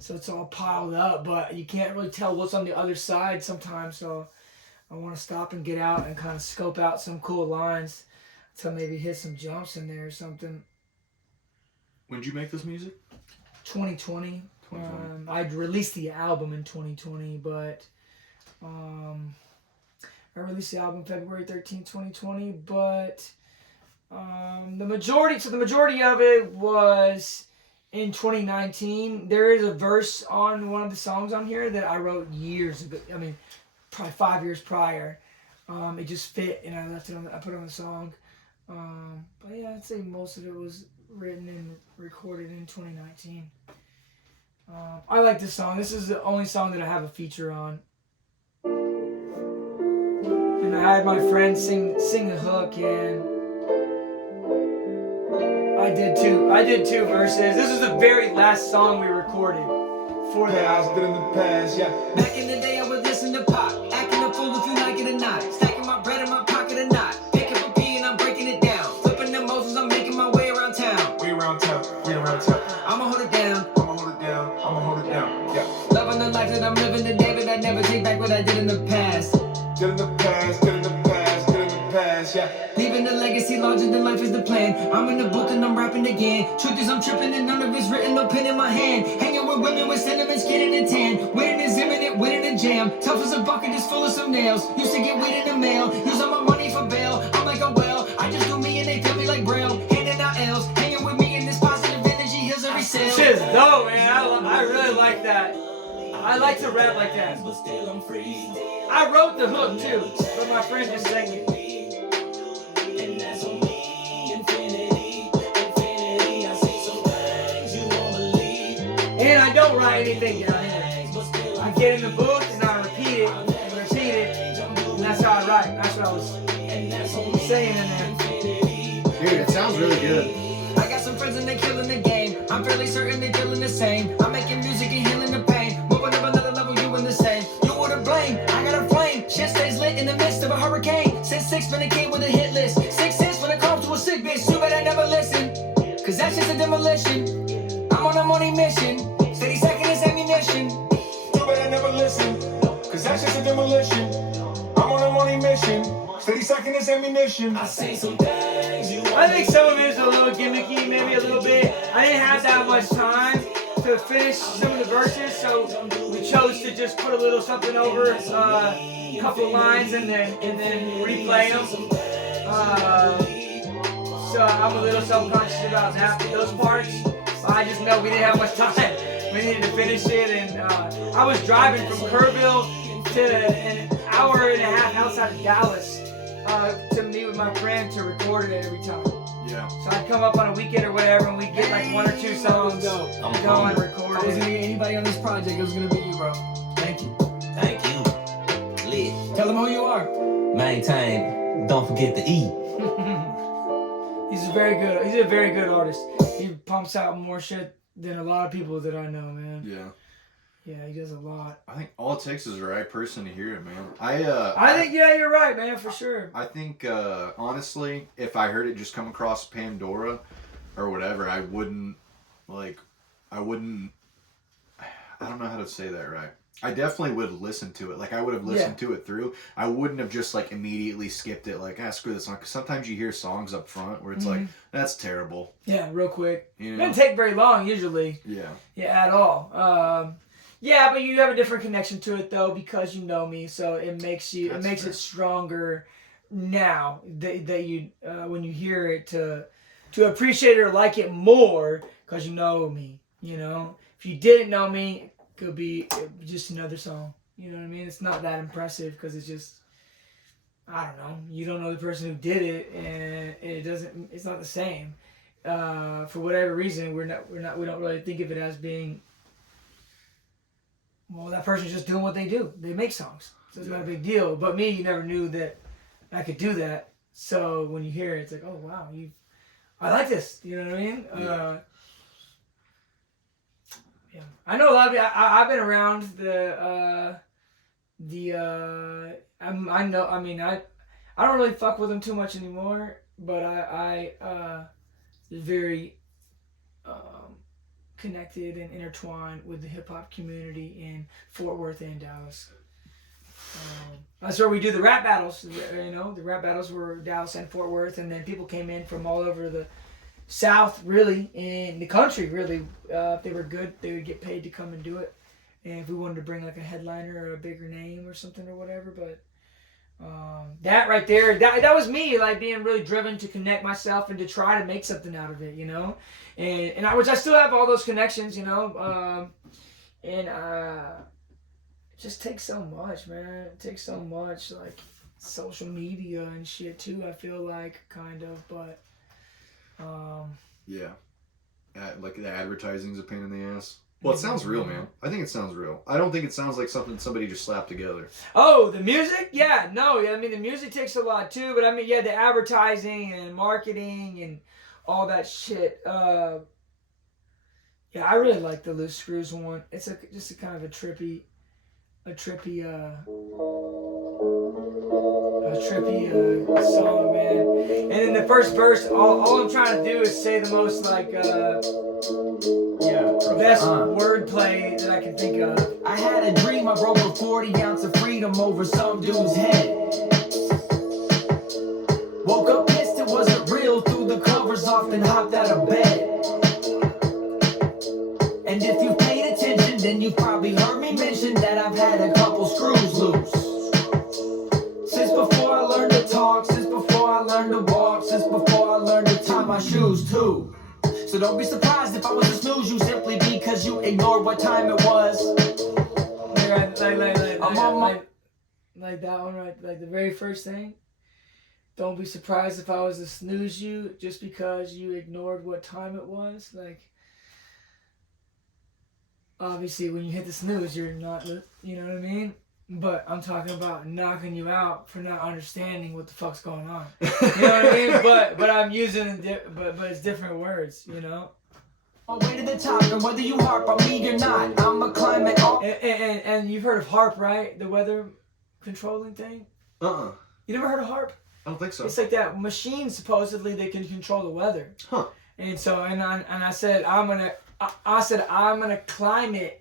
So it's all piled up, but you can't really tell what's on the other side sometimes. So I want to stop and get out and kind of scope out some cool lines to maybe hit some jumps in there or something. When did you make this music? 2020. I released the album in 2020, but I released the album February 13th, 2020, but the majority of it was in 2019. There is a verse on one of the songs on here that I wrote years ago. I mean, probably 5 years prior. It just fit, and I left it on. I put it on the song. But yeah, I'd say most of it was written and recorded in 2019. I like this song. This is the only song that I have a feature on. And I had my friend sing the hook, and I did two verses. This is the very last song we recorded for the album. In the past, yeah. Back in the day, I would listen to pop, acting a fool if you like it or not. Stacking my bread in my pocket or not. Pick up a P and I'm breaking it down. Flipping the Moses, I'm making my way around town. We around town. I'ma hold it down. I'ma hold it down, yeah. Loving the life that I'm living today, but I never take back what I did in the past. Get in the past, yeah. Leaving a legacy larger than life is the plan. I'm in the booth and I'm rapping again. Truth is I'm tripping and none of it's written, no pen in my hand. Hanging with women with sentiments, skin and tan. Winning is imminent, winning a jam. Tough as a bucket, just full of some nails. Used to get weed in the mail, use all my money for bail. I'm like, oh well, I just do me and they feel me like Braille. Handing out L's, hanging with me in this positive energy heals every cell. Shit's dope, man. I really like that. I like to rap like that. I wrote the hook too, but my friend just sang it. And I don't write anything down here. I get in the booth and I repeat it, and that's how I write. That's what I was saying in there. Dude, it sounds really good. I got some friends and they killing the game. I'm fairly certain they feeling the same. I'm making music and healing the pain. Moving up another level, you in the same. You were to blame, I got a flame. Shit stays lit in the midst of a hurricane. Since 6 been a kid with a hit list. 6 cents when it comes to a sick bitch. Too bad I never listen, cause that's just a demolition. I'm on a money mission. Steady second is ammunition. Too bad I never listen, cause that's just a demolition. I'm on a money mission. Steady second is ammunition. I say some things you I think some of it is a little gimmicky, maybe a little bit. I didn't have that much time to finish some of the verses, so we chose to just put a little something over a couple lines and then replay them. So I'm a little self-conscious about that, those parts. I just know we didn't have much time. We needed to finish it, and I was driving from Kerrville to an hour and a half outside of Dallas to meet with my friend to record it every time. Yeah. So I'd come up on a weekend or whatever, and we'd get like 1 or 2 songs, go and record I was gonna it. get anybody on this project, it was gonna be you, bro. Thank you. Thank you. Lit. Tell them who you are. Maintain. Don't forget the E. He's a very good artist. He pumps out more shit than a lot of people that I know, man. Yeah. Yeah, he does a lot. I think all it takes is the right person to hear it, man. I think, yeah, you're right, man, for sure. I think, honestly, if I heard it just come across Pandora or whatever, I don't know how to say that right. I definitely would listen to it. Like, I would have listened to it through. I wouldn't have just, like, immediately skipped it. Like, screw this song. Because sometimes you hear songs up front where it's like, that's terrible. Yeah, real quick. You It know? doesn't take very long, usually. Yeah. Yeah, at all. Yeah, but you have a different connection to it, though, because you know me. So it makes it stronger now that you when you hear it to appreciate it or like it more because you know me. You know, if you didn't know me, it could be just another song. You know what I mean? It's not that impressive because it's just, I don't know. You don't know the person who did it, and it's not the same. For whatever reason, we don't really think of it as being, well, that person's just doing what they do. They make songs. So it's not a big deal. But me, you never knew that I could do that. So when you hear it, it's like, oh, wow, I like this. You know what I mean? Yeah. I know a lot of people. I've been around I don't really fuck with them too much anymore, but I very connected and intertwined with the hip hop community in Fort Worth and Dallas. That's where we do the rap battles. You know, the rap battles were Dallas and Fort Worth, and then people came in from all over the South, really, and the country, really. If they were good, they would get paid to come and do it. And if we wanted to bring like a headliner or a bigger name or something or whatever, but that right there, that was me, like being really driven to connect myself and to try to make something out of it, you know, which I still have all those connections, you know, and just takes so much, man. It takes so much, like social media and shit too. I feel like kind of, but yeah, like the advertising's a pain in the ass. Well, it sounds real, man. I think it sounds real. I don't think it sounds like something somebody just slapped together. Oh, the music? Yeah, no. I mean, the music takes a lot too, but I mean, yeah, the advertising and marketing and all that shit. Yeah, I really like the Loose Screws one. It's just a kind of a trippy song, man. And in the first verse, all I'm trying to do is say the most like best wordplay that I can think of. I had a dream, I broke a 40 ounce of freedom over some dude's head. Woke up pissed it wasn't real, threw the covers off and hopped out of bed. And if you paid attention, then you probably heard me mention that I've had a couple screws loose. Since before I learned to talk, since before I learned to walk, since before I learned to tie my shoes too. So don't be surprised if I was to snooze you simply because you ignored what time it was. Like that one, right? Like the very first thing. Don't be surprised if I was to snooze you just because you ignored what time it was. Like, obviously, when you hit the snooze, you're not, you know what I mean? But I'm talking about knocking you out for not understanding what the fuck's going on. You know what I mean? But I'm using but it's different words, you know? On way to the top, and whether you harp on me or not, I'ma climb it all. And you've heard of HARP, right? The weather controlling thing? Uh-uh. You never heard of HARP? I don't think so. It's like that machine supposedly that can control the weather. Huh. And so I said I'm gonna climb it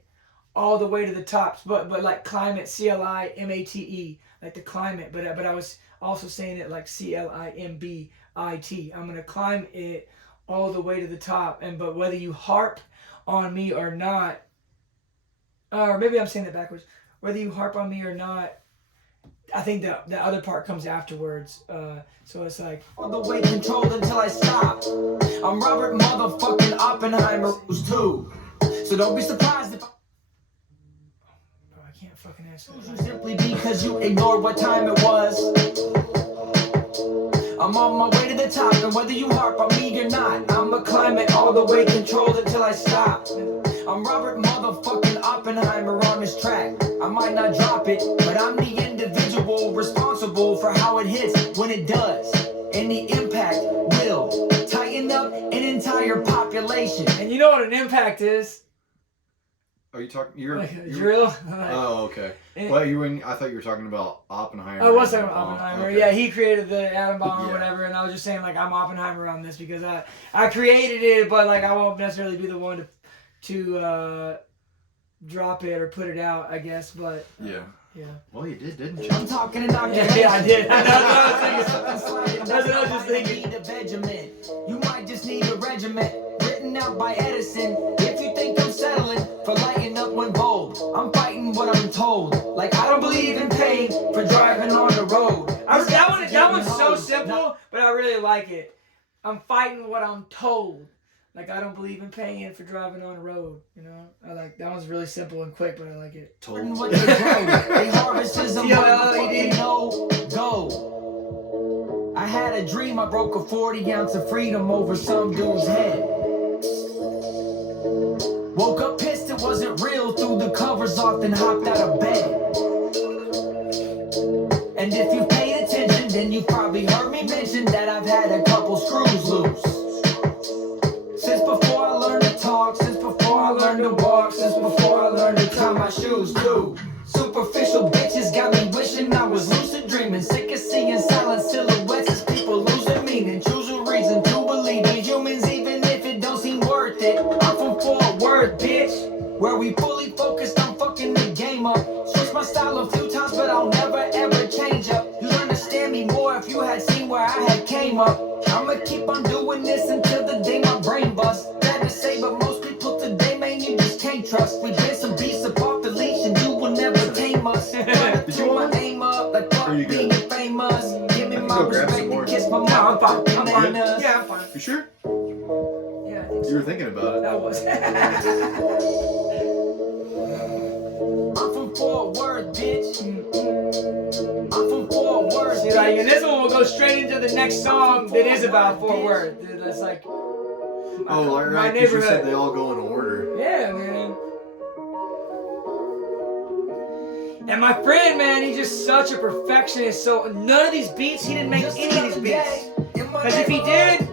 all the way to the tops, but like climate, CLIMATE, like the climate, but I was also saying it like CLIMBIT. I'm gonna climb it all the way to the top, but whether you harp on me or not, or maybe I'm saying that backwards. Whether you harp on me or not, I think the other part comes afterwards. So it's like all the way controlled until I stop. I'm Robert motherfucking Oppenheimer too. So don't be surprised if I can't fucking answer you simply because you ignored what time it was. I'm on my way to the top, and whether you harp on me or not, I'ma climb it all the way controlled until I stop. I'm Robert motherfucking Oppenheimer on this track. I might not drop it, but I'm the individual responsible for how it hits when it does. And the impact will tighten up an entire population. And you know what an impact is? Are you talking? You're Like a drill? Oh, okay. Well, I thought you were talking about Oppenheimer. I was talking about Oppenheimer. Okay. Yeah, he created the atom bomb or Yeah. whatever, and I was just saying like I'm Oppenheimer on this because I created it, but like I won't necessarily be the one to drop it or put it out, I guess. But Yeah. yeah. Well, you did, didn't you? I'm talking about Yeah, I did. That's what I was just thinking. Need a Benjamin. You might just need a regiment written out by Edison. If you think I'm settling for lighting up when bold, I'm fighting what I'm told. Like I don't believe in pain for driving on the road. That one's so simple, but I really like it. I'm fighting what I'm told. Like I don't believe in paying for driving on the road. You know, I like that one's really simple and quick, but I like it. Told. What they grow, they harvest is a motherfucking no-go. I had a dream, I broke a 40 ounce of freedom over some dude's head. Woke up pissed it wasn't real, threw the covers off and hopped out of bed. And if you paid attention, then you probably heard me mention that I've had a couple screws loose. Since before I learned to talk, since before I learned to walk, since before I learned to tie my shoes too. Superficial bitches got me wishing I was lucid dreaming. Sick of seeing silent silhouettes as people losing meaning. Choose a reason to believe in humans even if it don't seem worth it. I'm from Fort Worth, bitch, where we fully focused on fucking the game up. Switched my style a few times but I'll never ever change up. You'd understand me more if you had seen where I had came up. I'ma keep on doing this until the day my brain busts. Bad to say, but most people today, man, you just can't trust. We've been some beasts of off the leash, and you will never tame us. Did you want my aim up like fuck being famous? Give me my respect and kiss my motherfucking manners. Yeah, I'm fine. You sure? Yeah, I think so. You were thinking about it. That was. I'm from Fort Fort Worth, bitch. I'm from Fort Worth. See, like, and this one will go straight into the next song that is about Fort Worth. That's like Oh, right, because you said they all go in order. Yeah, man. And my friend, man, he's just such a perfectionist. So none of these beats, he didn't make any of these beats. Because if he did,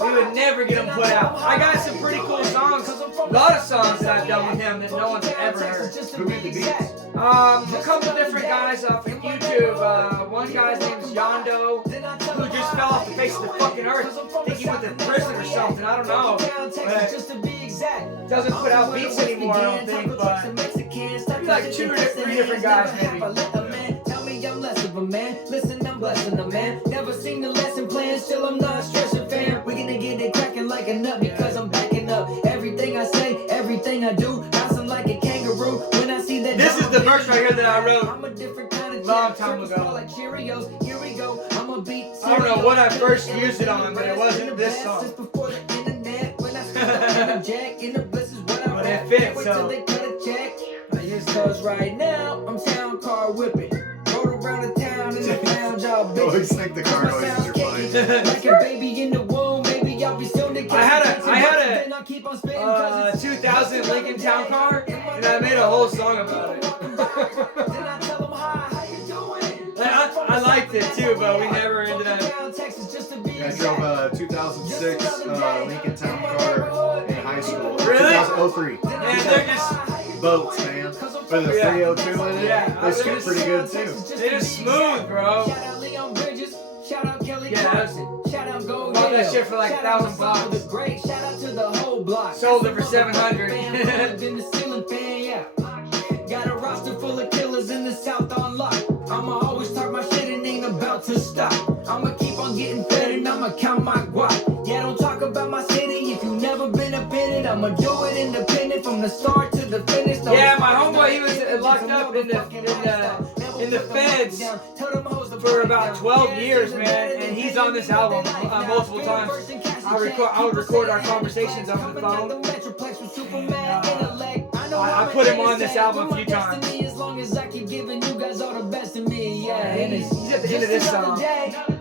we would never get them put out. I got some pretty cool songs. A lot of songs that I've done with him that no one's ever heard. Who made the beats? A couple different guys off of YouTube. One guy's name's Yondo, who just fell off the face of the fucking earth. I think he went to prison or something. I don't know. But doesn't put out beats anymore, I don't think. But maybe like 2 or 3 different guys, maybe. Tell me I'm less of a man. Listen, I'm blessing a man. Never seen the lesson plan, still I'm not stressing, fam. We're gonna get it cracking like a nut because I'm backing up. Everything I say, everything I do, bouncing like a kangaroo. When I see that. This is the verse right here that I wrote. I'm a different kind of long time ago. Like Cheerios. Here we go. I'm a beat. I don't know what I first used it on, but it wasn't this song. Since before the internet, when I started Jack in the bliss is what I But it rap. fits, Wait so. till they cut a check. Cause right now I'm town car whipping. Rode around the town in the lounge all bitches. Always think the car noises are fine. Like a baby in the womb, maybe I'll be soon to I had a 2000 Lincoln Town Car, and I made a whole song about it. I liked it too, but we never ended up. I drove a 2006 Lincoln Town Car in high school. Really? 2003. Man, they're just Boats, man. With a 302 in it. Yeah, They skip pretty good too. they're just smooth, bro. Shout out Leon Bridges. Shout out Kelly Yeah, Clarkson. Shout out Gold. bought that shit for like $1,000. Great. Shout out to the whole block. Sold it for 700. In the ceiling fan, yeah. Got a roster full of killers in the South on lock. I'ma always talk my shit and ain't about to stop. I'ma keep on getting fed and I'ma count my guap. Yeah, don't talk about my city if you never been up in it. I'ma do it independent from the start to the finish. Yeah, my homeboy, he was locked up in the feds for about 12 years, man, and he's on this album multiple times. I would record our conversations over the phone. I put him on this album a few times. As long as I keep giving you guys all the best of me, yeah. And it's He's at the end of this song.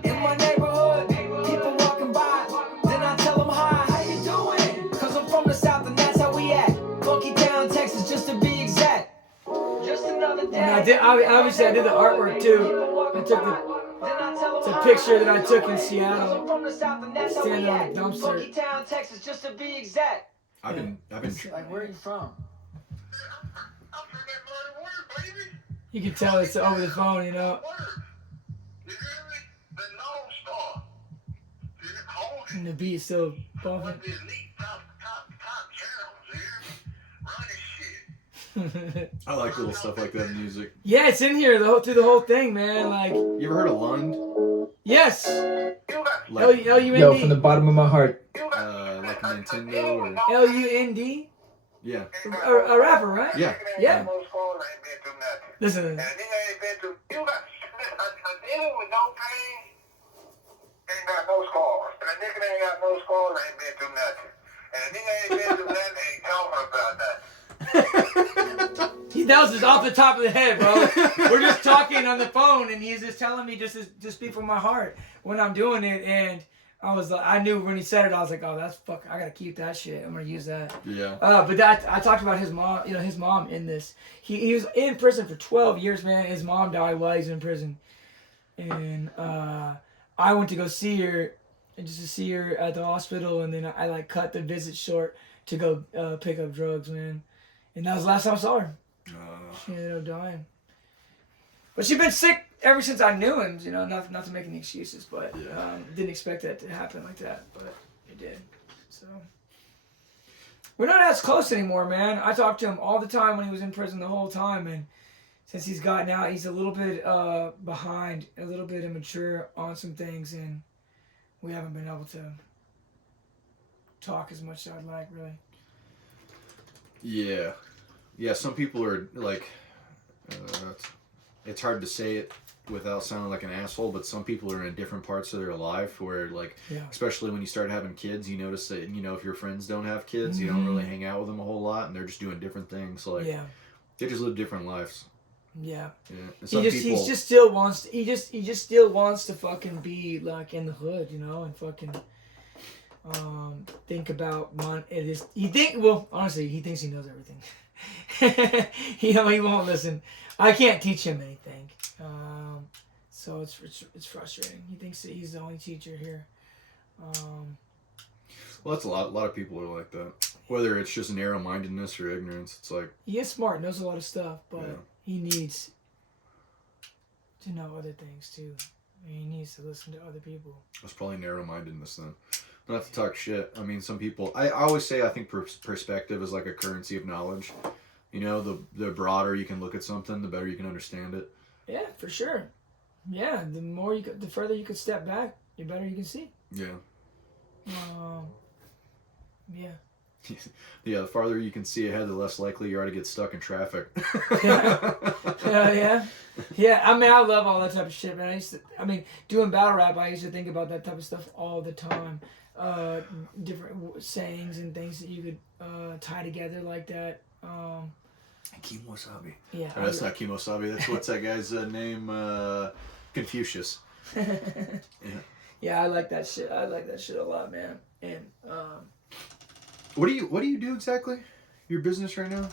in my neighborhood, people walking by, then I tell them hi, how you doing? Cause I'm from the South and that's how we act. Funky Town, Texas, just to be exact. Just another day. And obviously I did the artwork too. I took it's a picture that I took in Seattle. Standing on a dumpster. Funky Town, Texas, just to be exact. I've been. Like, where are you from? You can tell it's over the phone, you know. And the beat is still bumping. I like little stuff like that in music. Yeah, it's in here through the whole thing, man. Like, You ever heard of Lund? yes, Like, Yo, from the bottom of my heart. like Nintendo or Lund, yeah, a rapper, right? yeah. Yeah. Listen to this. That was just off the top of the head, bro. We're just talking on the phone, and he's just telling me just speak from my heart when I'm doing it, and I was like, I knew when he said it, I was like, oh, that's fuck, I gotta keep that shit. I'm gonna use that. Yeah. But that I talked about his mom, his mom in this. He was in prison for 12 years, man. His mom died while he was in prison, and I went to go see her, and just to see her at the hospital, and then I like cut the visit short to go pick up drugs, man. And that was the last time I saw her. She ended up dying. But she's been sick ever since I knew him, not to make any excuses, but didn't expect that to happen like that, but it did. So we're not as close anymore, man. I talked to him all the time when he was in prison the whole time, and since he's gotten out, he's a little bit behind, a little bit immature on some things, and we haven't been able to talk as much as I'd like, really. Yeah. Yeah, some people are like, it's hard to say it without sounding like an asshole, but some people are in different parts of their life where, like, especially when you start having kids, you notice that, if your friends don't have kids, you don't really hang out with them a whole lot, and they're just doing different things. Like, they just live different lives. Yeah. Yeah. And He some just people, he just still wants to, he just still wants to fucking be like in the hood, you know, and fucking think about money. Honestly, he thinks he knows everything. He won't listen. I can't teach him anything. So it's frustrating. He thinks that he's the only teacher here. well, that's a lot of people are like that. Whether it's just narrow-mindedness or ignorance, it's like, He is smart, knows a lot of stuff, but Yeah. he needs to know other things too. He needs to listen to other people. it's probably narrow-mindedness then. Not to talk shit. I mean, some people. I always say I think perspective is like a currency of knowledge. You know, the broader you can look at something, the better you can understand it. Yeah, for sure. Yeah, the further you could step back, the better you can see. Yeah. Yeah. Yeah, the farther you can see ahead, the less likely you are to get stuck in traffic. Yeah. Yeah, I mean, I love all that type of shit, man. Doing battle rap, I used to think about that type of stuff all the time. Different sayings and things that you could tie together like that. Kimosabi. Yeah. Or that's not Kimosabi. That's what's that guy's name? Confucius. Yeah. Yeah, I like that shit. I like that shit a lot, man. And What do you do exactly? Your business right now?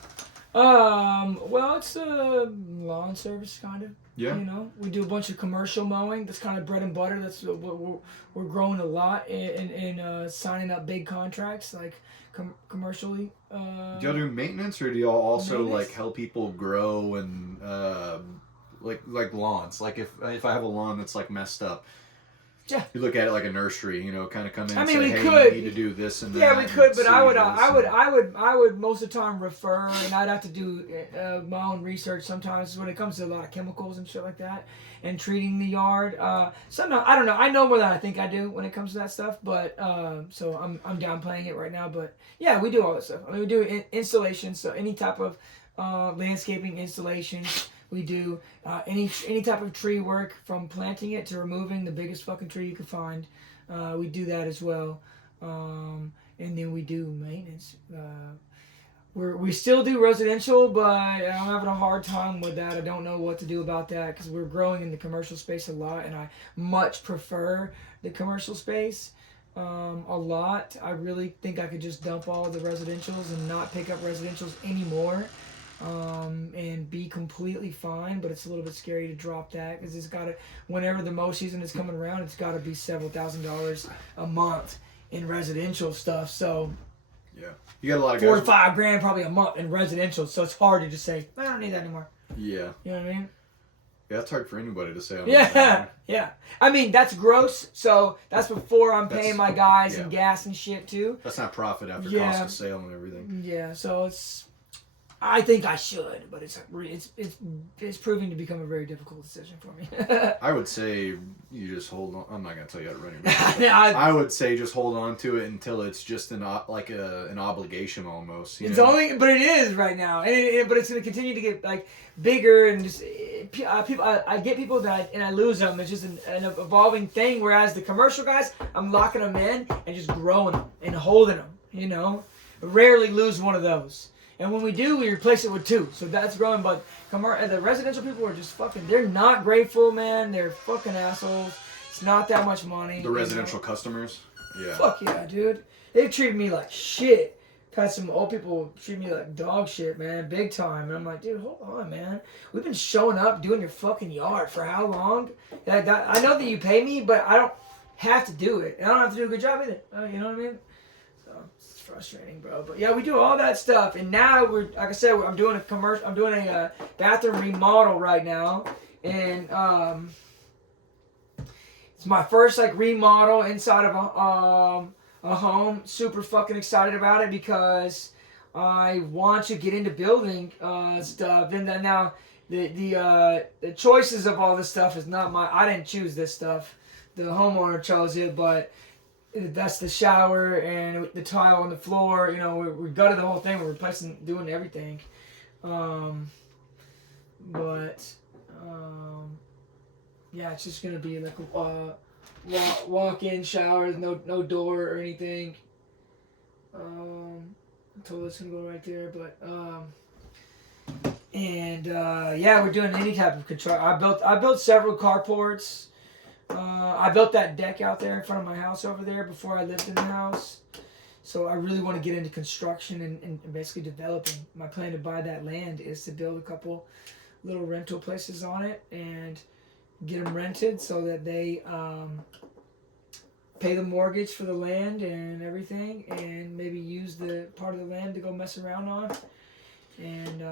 well, it's a lawn service kind of. Yeah. You know, we do a bunch of commercial mowing. That's kind of bread and butter. That's what we're growing a lot in signing up big contracts like commercially. Do y'all do maintenance, or do y'all also Maintenance? like help people grow and like lawns? Like if I have a lawn that's like messed up, Yeah. you look at it like a nursery. You know, kind of come in. I And mean, say, we hey, could. you need to do this and that. Yeah, we could, but and I would, see this I would most of the time refer, and I'd have to do my own research sometimes when it comes to a lot of chemicals and shit like that, and treating the yard. Sometimes I don't know. I know more than I think I do when it comes to that stuff, but so I'm downplaying it right now. But yeah, we do all that stuff. I mean, we do installations, so any type of landscaping installations. We do any type of tree work, from planting it to removing the biggest fucking tree you could find. We do that as well, and then we do maintenance. We still do residential, but I'm having a hard time with that. I don't know what to do about that because we're growing in the commercial space a lot, and I much prefer the commercial space a lot. I really think I could just dump all the residentials and not pick up residentials anymore. And be completely fine, but it's a little bit scary to drop that because it's got to, whenever the mow season is coming around, it's got to be several $1,000s a month in residential stuff. So Yeah, you got a lot of $4 guys. to $5 probably a month in residential. So it's hard to just say I don't need that anymore. Yeah, You know what I mean? yeah, that's hard for anybody to say. On Yeah, yeah. I mean that's gross. So that's before I'm paying my guys and yeah. gas and shit too. That's not profit after Yeah. cost of sale and everything. Yeah. So I think I should, but it's proving to become a very difficult decision for me. I would say you just hold on. I'm not gonna tell you how to run your business. Yeah, I would say just hold on to it until it's just an obligation almost. You it's know? only, but it is right now, and but it's going to continue to get like bigger and just people. I get people that I lose them. It's just an evolving thing. Whereas the commercial guys, I'm locking them in and just growing them and holding them. You know, rarely lose one of those. And when we do, we replace it with 2. So that's growing. But the residential people are just fucking, they're not grateful, man. They're fucking assholes. It's not that much money. The residential customers. Yeah. Fuck yeah, dude. They've treated me like shit. Had some old people treat me like dog shit, man. Big time. And I'm like, dude, hold on, man. We've been showing up, doing your fucking yard for how long? I know that you pay me, but I don't have to do it. And I don't have to do a good job either. You know what I mean? It's frustrating, bro. But yeah, we do all that stuff, and now we're, like I said, I'm doing a bathroom remodel right now, and it's my first like remodel inside of a home. Super fucking excited about it because I want to get into building stuff. And then now the choices of all this stuff is not I didn't choose this stuff. The homeowner chose it, but that's the shower and the tile on the floor. You know, we gutted the whole thing. We're replacing, doing everything. Yeah, it's just gonna be like a walk-in shower, no door or anything. Toilet's gonna go right there, but And we're doing any type of control. I built several carports. I built that deck out there in front of my house over there before I lived in the house. So I really want to get into construction and basically developing. My plan to buy that land is to build a couple little rental places on it and get them rented so that they pay the mortgage for the land and everything, and maybe use the part of the land to go mess around on, and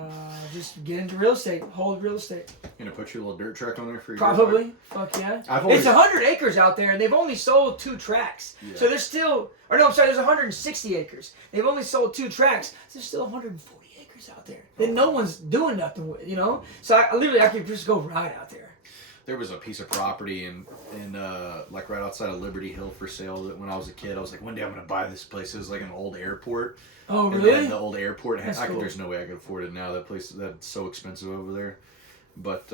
just get into real estate, hold real estate. You gonna put your little dirt truck on there for your Probably. Fuck yeah. It's 100 acres out there, and they've only sold 2 tracts. Yeah. So there's still, or no, I'm sorry, there's 160 acres. They've only sold 2 tracts. So there's still 140 acres out there that no one's doing nothing with, you know? So I could just go ride out there. There was a piece of property in like right outside of Liberty Hill for sale that when I was a kid, I was like, one day I'm gonna buy this place. It was like an old airport. Oh, and really? the old airport. Cool. There's no way I could afford it now. That place, that's so expensive over there. But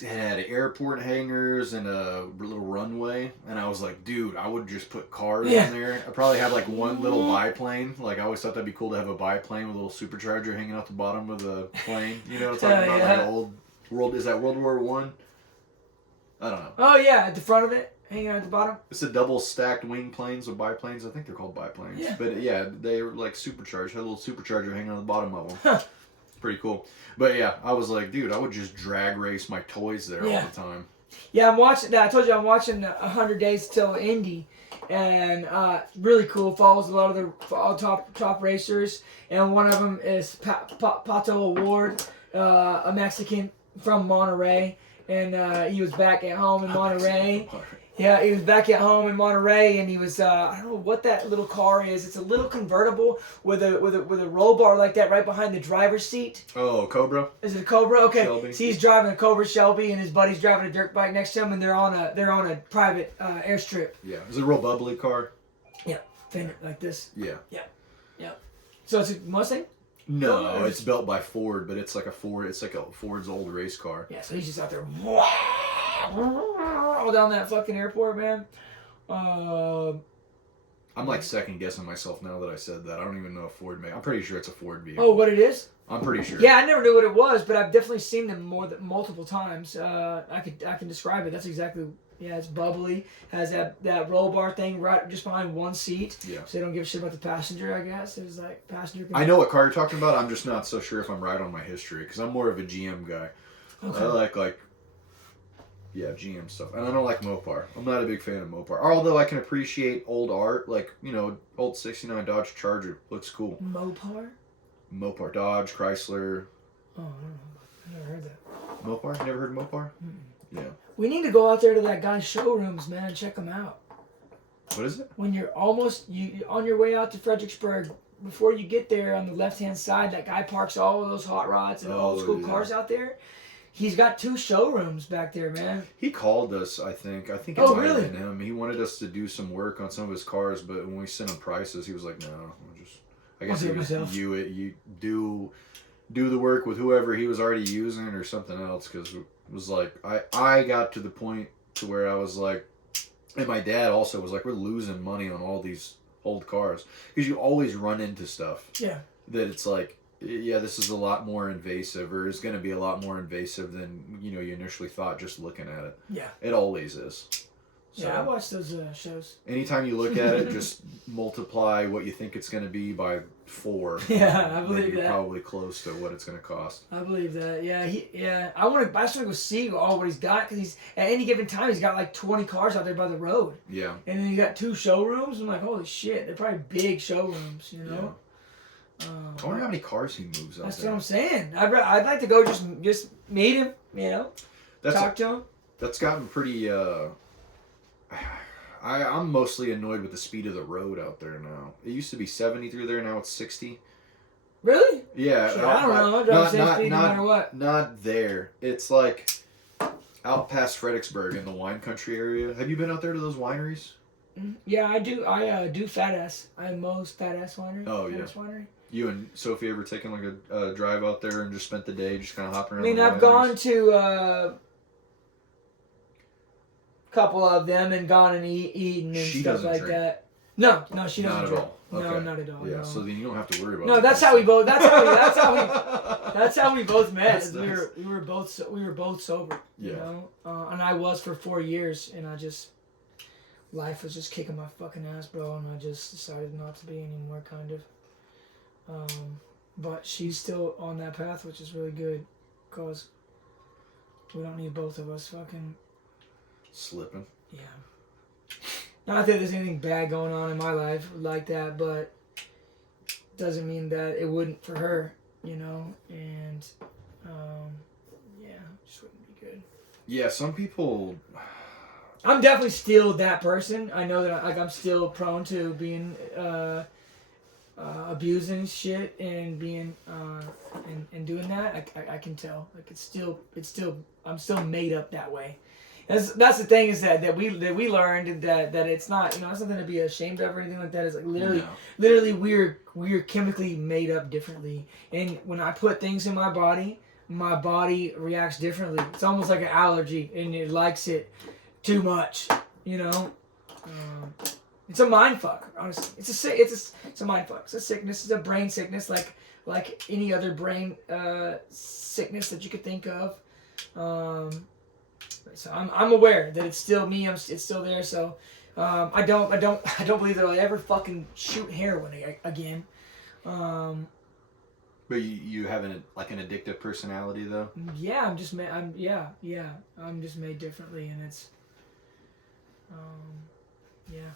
it had airport hangars and a little runway. And I was like, dude, I would just put cars in there. I probably have like one little biplane. Like I always thought that'd be cool to have a biplane with a little supercharger hanging out the bottom of the plane. You know what I'm talking about? Like an old world. Is that World War One? I don't know. Oh yeah, at the front of it, hanging out at the bottom. It's a double stacked wing planes with biplanes. I think they're called biplanes. Yeah. But yeah, they were like supercharged. Had a little supercharger hanging on the bottom of them. Huh. Pretty cool. But yeah, I was like, dude, I would just drag race my toys there all the time. Yeah, I'm watching that. I told you I'm watching 100 Days Till Indy, and really cool. Follows a lot of the top racers, and one of them is Pato Award, a Mexican from Monterey, and he was back at home in Monterey. Yeah, he was back at home in Monterey, and he was I don't know what that little car is. It's a little convertible with a roll bar like that right behind the driver's seat. Oh, Cobra. Is it a Cobra? Okay. Shelby. So he's driving a Cobra Shelby, and his buddy's driving a dirt bike next to him, and they're on a private airstrip. Yeah, is it a real bubbly car? Yeah, fender like this. Yeah. Yeah. So it's a Mustang. No, it's built by Ford, but it's like a Ford. It's like a Ford's old race car. Yeah, so he's just out there, all down that fucking airport, man. I'm like second guessing myself now that I said that. I don't even know if Ford made. I'm pretty sure it's a Ford vehicle. Oh, what it is? I'm pretty sure. Yeah, I never knew what it was, but I've definitely seen them multiple times. I can describe it. That's exactly. Yeah, it's bubbly. Has that roll bar thing right just behind one seat. Yeah. So they don't give a shit about the passenger, I guess. It's like passenger. I know what car you're talking about. I'm just not so sure if I'm right on my history because I'm more of a GM guy. Okay. I like GM stuff, and I don't like Mopar. I'm not a big fan of Mopar. Although I can appreciate old art, like old '69 Dodge Charger looks cool. Mopar, Dodge, Chrysler. Oh, I never heard that. Mopar? You never heard of Mopar? Mm-mm. Yeah. We need to go out there to that guy's showrooms, man, and check them out. What is it? When you're on your way out to Fredericksburg, before you get there on the left-hand side, that guy parks all of those hot rods and old school cars out there. He's got 2 showrooms back there, man. He called us, I think. I think it might have been him. He wanted us to do some work on some of his cars, but when we sent him prices, he was like, "No, I guess you do the work with whoever he was already using or something else." Because it was like I got to the point to where I was like, and my dad also was like, we're losing money on all these old cars because you always run into stuff. Yeah. That it's like. Yeah, this is a lot more invasive, or is going to be a lot more invasive than you initially thought just looking at it. Yeah, it always is. So, yeah, I watch those shows. Anytime you look at it, just multiply what you think it's going to be by 4. Yeah, I believe that. Probably close to what it's going to cost. I believe that. Yeah, I just want to go see all what he's got because at any given time he's got like 20 cars out there by the road. Yeah, and then he got 2 showrooms. I'm like, holy shit, they're probably big showrooms, Yeah. I wonder how many cars he moves out That's there. what I'm saying. I'd like to go just meet him, talk to him. That's gotten pretty. I'm mostly annoyed with the speed of the road out there now. It used to be 70 through there, now it's 60. Really? Yeah. Shit, I don't know. I drive 60 no matter what. Not there. It's like out past Fredericksburg in the wine country area. Have you been out there to those wineries? Yeah, I do. I do Fat Ass. I mows Fat Ass Winery. Oh, yeah. Winery. You and Sophie ever taken like a drive out there and just spent the day just kind of hopping around? I mean, I've gone to a couple of them and gone and eaten and stuff like that. No, she doesn't Not at drink. all. No, Okay. not at all. Yeah, no. so then you don't have to worry about No, it. that's how we both. That's how we both met. That's is nice. We were both sober. You Yeah. know, and I was for 4 years, and life was just kicking my fucking ass, bro, and I just decided not to be anymore, kind of. But she's still on that path, which is really good, cause we don't need both of us fucking. Slipping. Yeah. Not that there's anything bad going on in my life like that, but doesn't mean that it wouldn't for her, you know, and yeah, just wouldn't be good. Yeah, some people. I'm definitely still that person. I know that I'm still prone to being abusing shit and being and doing that. I can tell. Like it's still I'm still made up that way. That's the thing is that we learned that it's not, you know, it's nothing to be ashamed of or anything like that. It's like literally we're chemically made up differently, and when I put things in my body reacts differently. It's almost like an allergy, and it likes it too much, you know. It's a mind fuck, honestly. It's a mind fuck. It's a sickness. It's a brain sickness, like any other brain sickness that you could think of. So I'm aware that it's still me. It's still there. So I don't believe that I'll ever fucking shoot heroin again. But you have an addictive personality though. Yeah, I'm just made differently, and it's yeah.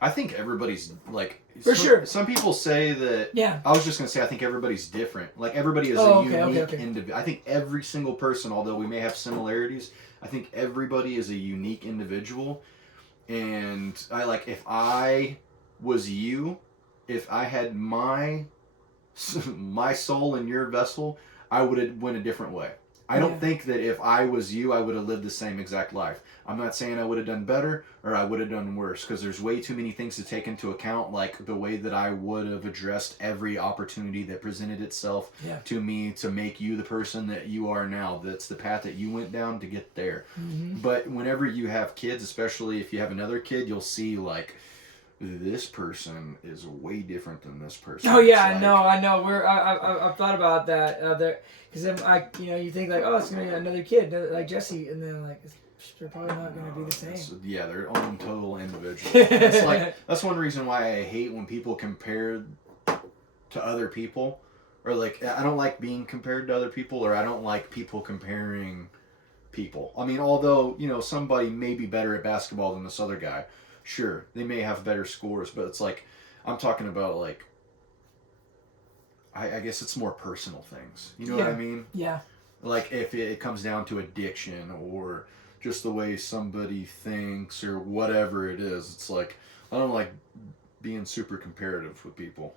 I think everybody's like For sure. Some people say that. Yeah. I was just gonna say I think everybody's different. Like everybody is unique individual. I think every single person, although we may have similarities, I think everybody is a unique individual. And I like if I was you, if I had my soul in your vessel, I would have went a different way. I don't think that if I was you, I would have lived the same exact life. I'm not saying I would have done better or I would have done worse, because there's way too many things to take into account, like the way that I would have addressed every opportunity that presented itself to me to make you the person that you are now. That's the path that you went down to get there. Mm-hmm. But whenever you have kids, especially if you have another kid, you'll see like, this person is way different than this person. Oh yeah, I know. I've thought about that because you think like, oh, it's gonna be another kid like Jesse, and then like they're probably not gonna be the same. Yeah, they're own total individual. It's like that's one reason why I hate when people compare to other people, or like I don't like being compared to other people, or I don't like people comparing people. I mean, although somebody may be better at basketball than this other guy. Sure, they may have better scores, but it's like, I'm talking about like, I guess it's more personal things. You know what I mean? Yeah. Like if it comes down to addiction or just the way somebody thinks or whatever it is, it's like, I don't like being super comparative with people.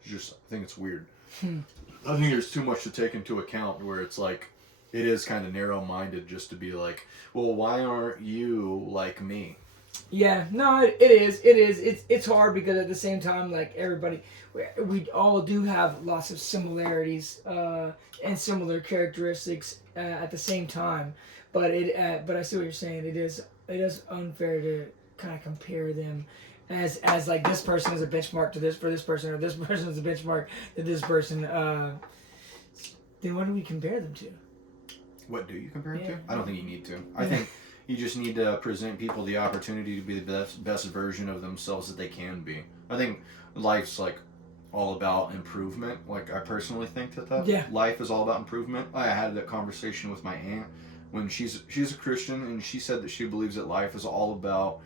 It's just, I think it's weird. I think there's too much to take into account where it's like, it is kind of narrow-minded just to be like, well, why aren't you like me? Yeah, no, it is. It's hard because at the same time, like everybody, we all do have lots of similarities and similar characteristics at the same time. But I see what you're saying. It is unfair to kind of compare them as like this person is a benchmark to this for this person, or this person is a benchmark to this person. Then what do we compare them to? What do you compare them to? I don't think you need to. I think you just need to present people the opportunity to be the best version of themselves that they can be. I think life's like all about improvement. Like I personally think that life is all about improvement. I had that conversation with my aunt when she's a Christian, and she said that she believes that life is all about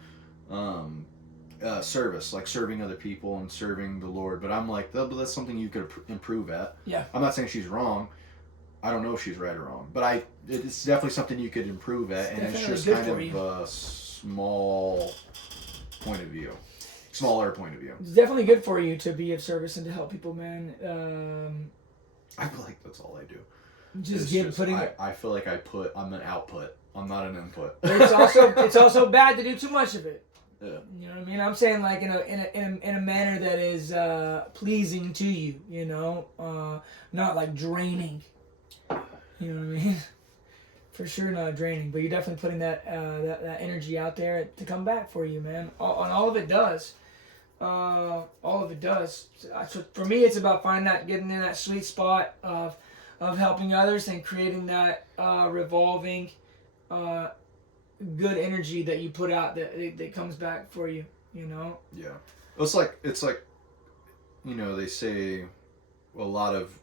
service, like serving other people and serving the Lord. But I'm like, that's something you could improve at. Yeah. I'm not saying she's wrong. I don't know if she's right or wrong, but it's definitely something you could improve at, and it's just kind of a smaller point of view. It's definitely good for you to be of service and to help people, man. I feel like that's all I do. I feel like I'm an output. I'm not an input. But it's also bad to do too much of it. Yeah. You know what I mean? I'm saying like in a manner that is pleasing to you. Not like draining. You know what I mean? For sure not draining, but you're definitely putting that energy out there to come back for you, man. And all of it does. all of it does. So for me, it's about getting in that sweet spot of helping others and creating that revolving good energy that you put out that comes back for you. You know. Yeah. It's like you know, they say a lot of.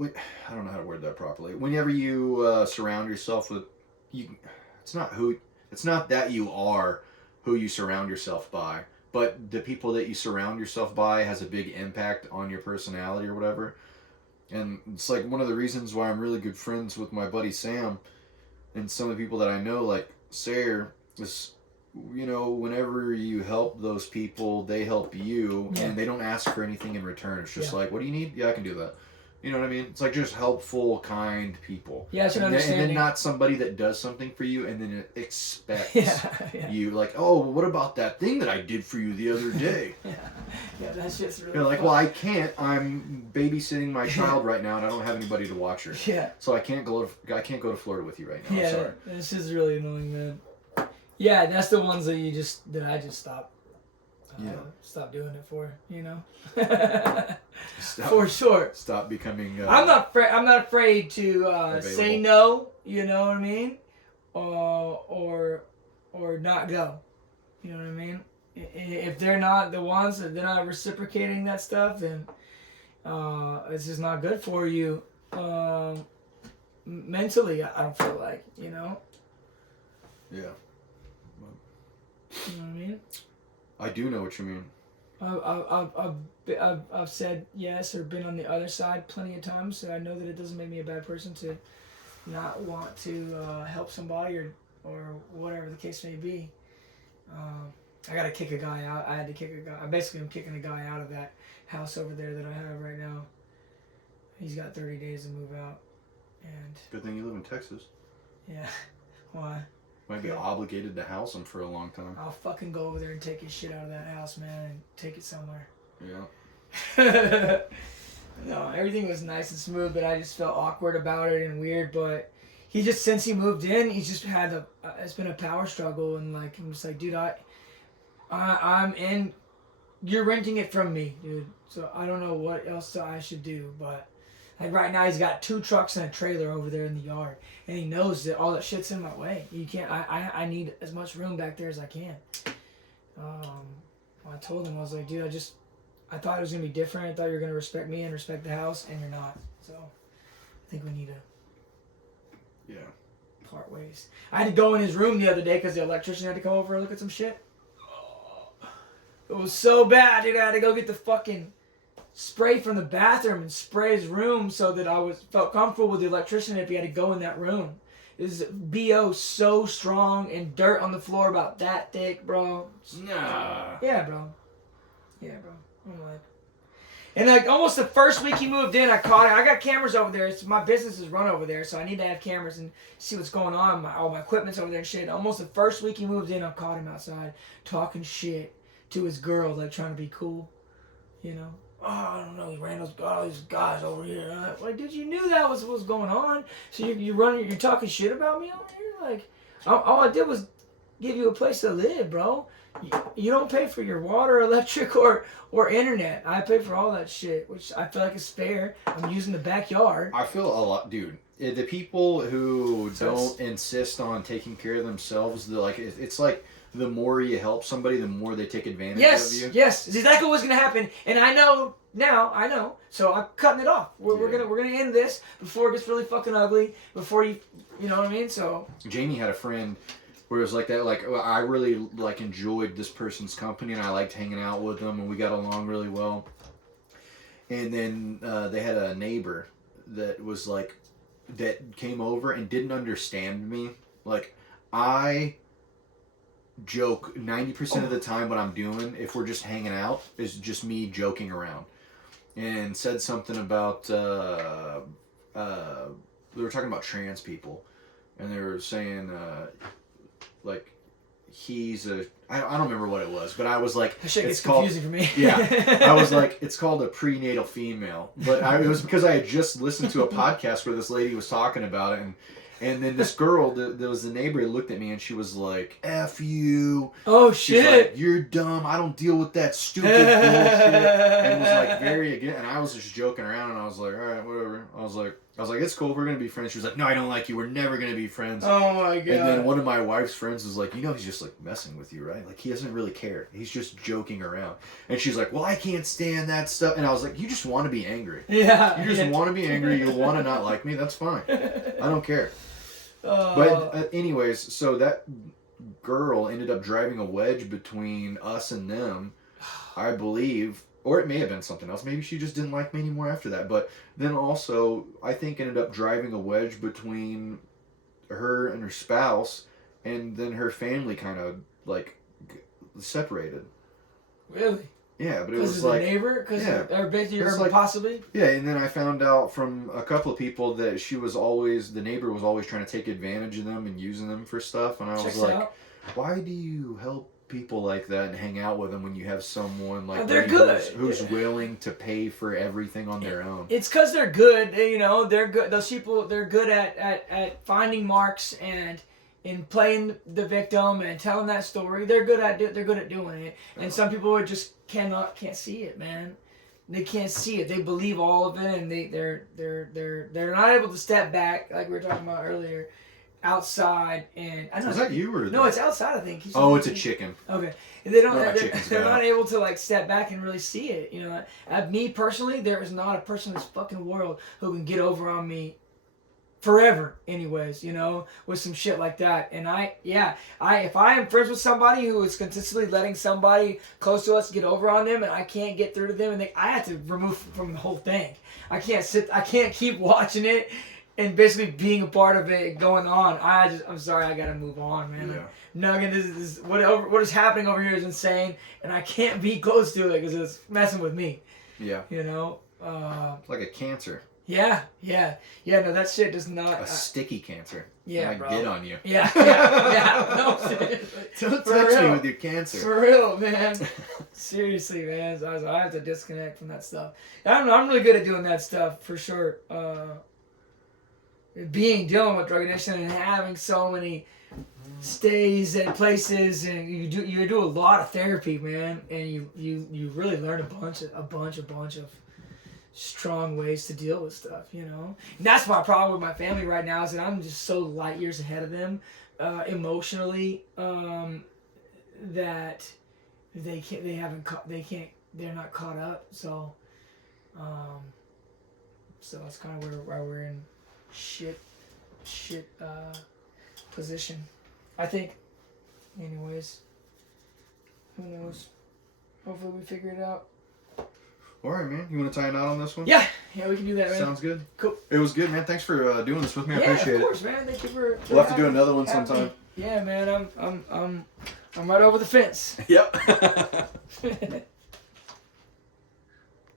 I don't know how to word that properly. Whenever you surround yourself with, it's not that you are who you surround yourself by, but the people that you surround yourself by has a big impact on your personality or whatever. And it's like one of the reasons why I'm really good friends with my buddy Sam, and some of the people that I know, like Sayer, is, you know, whenever you help those people, they help you, and they don't ask for anything in return. It's just like, what do you need? Yeah, I can do that. You know what I mean? It's like just helpful, kind people. Yeah, it's an understanding. And then not somebody that does something for you and then expects yeah. you, like, oh, what about that thing that I did for you the other day? Yeah, that's just really. You're like, fun. well, I can't. I'm babysitting my child right now, and I don't have anybody to watch her. Yeah. So I can't go to Florida with you right now. Yeah, I'm sorry. this is really annoying, man. Yeah, that's the ones that I just stop. Stop doing it for, you know. For sure. Stop becoming. I'm not afraid to say no. You know what I mean, or not go. You know what I mean. If they're not the ones that they're not reciprocating that stuff, then it's just not good for you. Mentally, I don't feel like, you know. Yeah. You know what I mean. I do know what you mean. I've said yes or been on the other side plenty of times, so I know that it doesn't make me a bad person to not want to help somebody or whatever the case may be. I gotta kick a guy out. I had to kick a guy. I basically am kicking a guy out of that house over there that I have right now. He's got 30 days to move out, and good thing you live in Texas. Yeah. Why? Might be obligated to house him for a long time. I'll fucking go over there and take his shit out of that house, man, and take it somewhere. Yeah. No, everything was nice and smooth, but I just felt awkward about it and weird. But he just, since he moved in, he's just had it's been a power struggle, and like I'm just like, dude, I'm in. You're renting it from me, dude. So I don't know what else I should do, but like right now he's got 2 trucks and a trailer over there in the yard, and he knows that all that shit's in my way. You can't. I need as much room back there as I can. I told him, I was like, dude, I thought it was gonna be different. I thought you were gonna respect me and respect the house, and you're not. So I think we need to part ways. I had to go in his room the other day because the electrician had to come over and look at some shit. It was so bad, dude. I had to go get the fucking spray from the bathroom and spray his room so that I felt comfortable with the electrician if he had to go in that room. This BO so strong and dirt on the floor about that thick, bro. Nah. Yeah, bro. I'm like, and like almost the first week he moved in, I caught it. I got cameras over there. My business is run over there, so I need to have cameras and see what's going on. All my equipment's over there and shit. Almost the first week he moved in, I caught him outside talking shit to his girl, like trying to be cool, you know. Oh, I don't know. He ran all these guys over here. Like, dude, you knew that was what was going on. So you're talking shit about me over here. Like, all I did was give you a place to live, bro. You don't pay for your water, electric, or internet. I pay for all that shit, which I feel like is fair. I'm using the backyard. I feel a lot, dude. The people who don't insist on taking care of themselves, it's like the more you help somebody, the more they take advantage of you. Yes, it's exactly what's gonna happen, and I know now. So I'm cutting it off. We're gonna end this before it gets really fucking ugly. Before you know what I mean. So Jamie had a friend where it was like that. Like, I really enjoyed this person's company, and I liked hanging out with them, and we got along really well. And then they had a neighbor that was that came over and didn't understand me. Like, I joke 90% of the time what I'm doing, if we're just hanging out, is just me joking around. And said something about they were talking about trans people, and they were saying he's I don't remember what it was, but I was like, That shit gets it's called, confusing for me. yeah, I was like, it's called a prenatal female, but it was because I had just listened to a podcast where this lady was talking about it, and then this girl, there was the neighbor, looked at me and she was like, "F you." Oh She's shit. like, "You're dumb. I don't deal with that stupid bullshit." And was like very again. And I was just joking around, and I was like, "All right, whatever." I was like, "It's cool. We're gonna be friends." She was like, "No, I don't like you. We're never gonna be friends." Oh my god. And then one of my wife's friends was like, "He's just like messing with you, right? Like he doesn't really care. He's just joking around." And she's like, "Well, I can't stand that stuff." And I was like, "You just want to be angry. Yeah. You just want to be angry. You want to not like me. That's fine. I don't care." Oh. But anyways, so that girl ended up driving a wedge between us and them, I believe, or it may have been something else. Maybe she just didn't like me anymore after that. But then also, I think ended up driving a wedge between her and her spouse, and then her family kind of like separated. Really? Yeah, but it Because was of like the neighbor? Because yeah. or like- possibly? Yeah, and then I found out from a couple of people that the neighbor was always trying to take advantage of them and using them for stuff, and I was Checks like, out. why do you help people like that and hang out with them when you have someone like They're me good. who's willing to pay for everything on their own? It's because they're good. They're good. Those people, they're good at finding marks and in playing the victim and telling that story. They're good at doing it. And some people just can't see it, man. They can't see it. They believe all of it, and they're not able to step back, like we were talking about earlier, outside. And I know Is that you or no, it's outside. I think. Oh, it's a chicken. Okay, and they don't. No, my they're chicken's they're bad. not able to like step back and really see it. Me personally, there is not a person in this fucking world who can get over on me forever. Anyways, with some shit like that. And if I am friends with somebody who is consistently letting somebody close to us get over on them, and I can't get through to them, and I have to remove from the whole thing. I can't keep watching it and basically being a part of it going on. I'm sorry, I gotta move on, man. Yeah. Nugget, this is what is happening over here is insane, and I can't be close to it because it's messing with me. Yeah. Like a cancer. Yeah. No, that shit does not. A sticky cancer. Yeah, I bro. get on you. Yeah. No, seriously. Don't For touch me real. with your cancer. For real, man. Seriously, man. So I have to disconnect from that stuff. I don't know. I'm really good at doing that stuff for sure. Dealing with drug addiction and having so many stays and places, and you do a lot of therapy, man, and you really learn a bunch of strong ways to deal with stuff, And that's my problem with my family right now is that I'm just so light years ahead of them emotionally that they're not caught up. So that's kind of where we're in shit position, I think. Anyways, who knows? Hopefully we figure it out. All right, man. You want to tie a knot on this one? Yeah, we can do that, man. Sounds good. Cool. It was good, man. Thanks for doing this with me. I appreciate of course, it. man. Thank you for We'll have to do having- another one having sometime. me. Yeah, man. I'm right over the fence. Yep.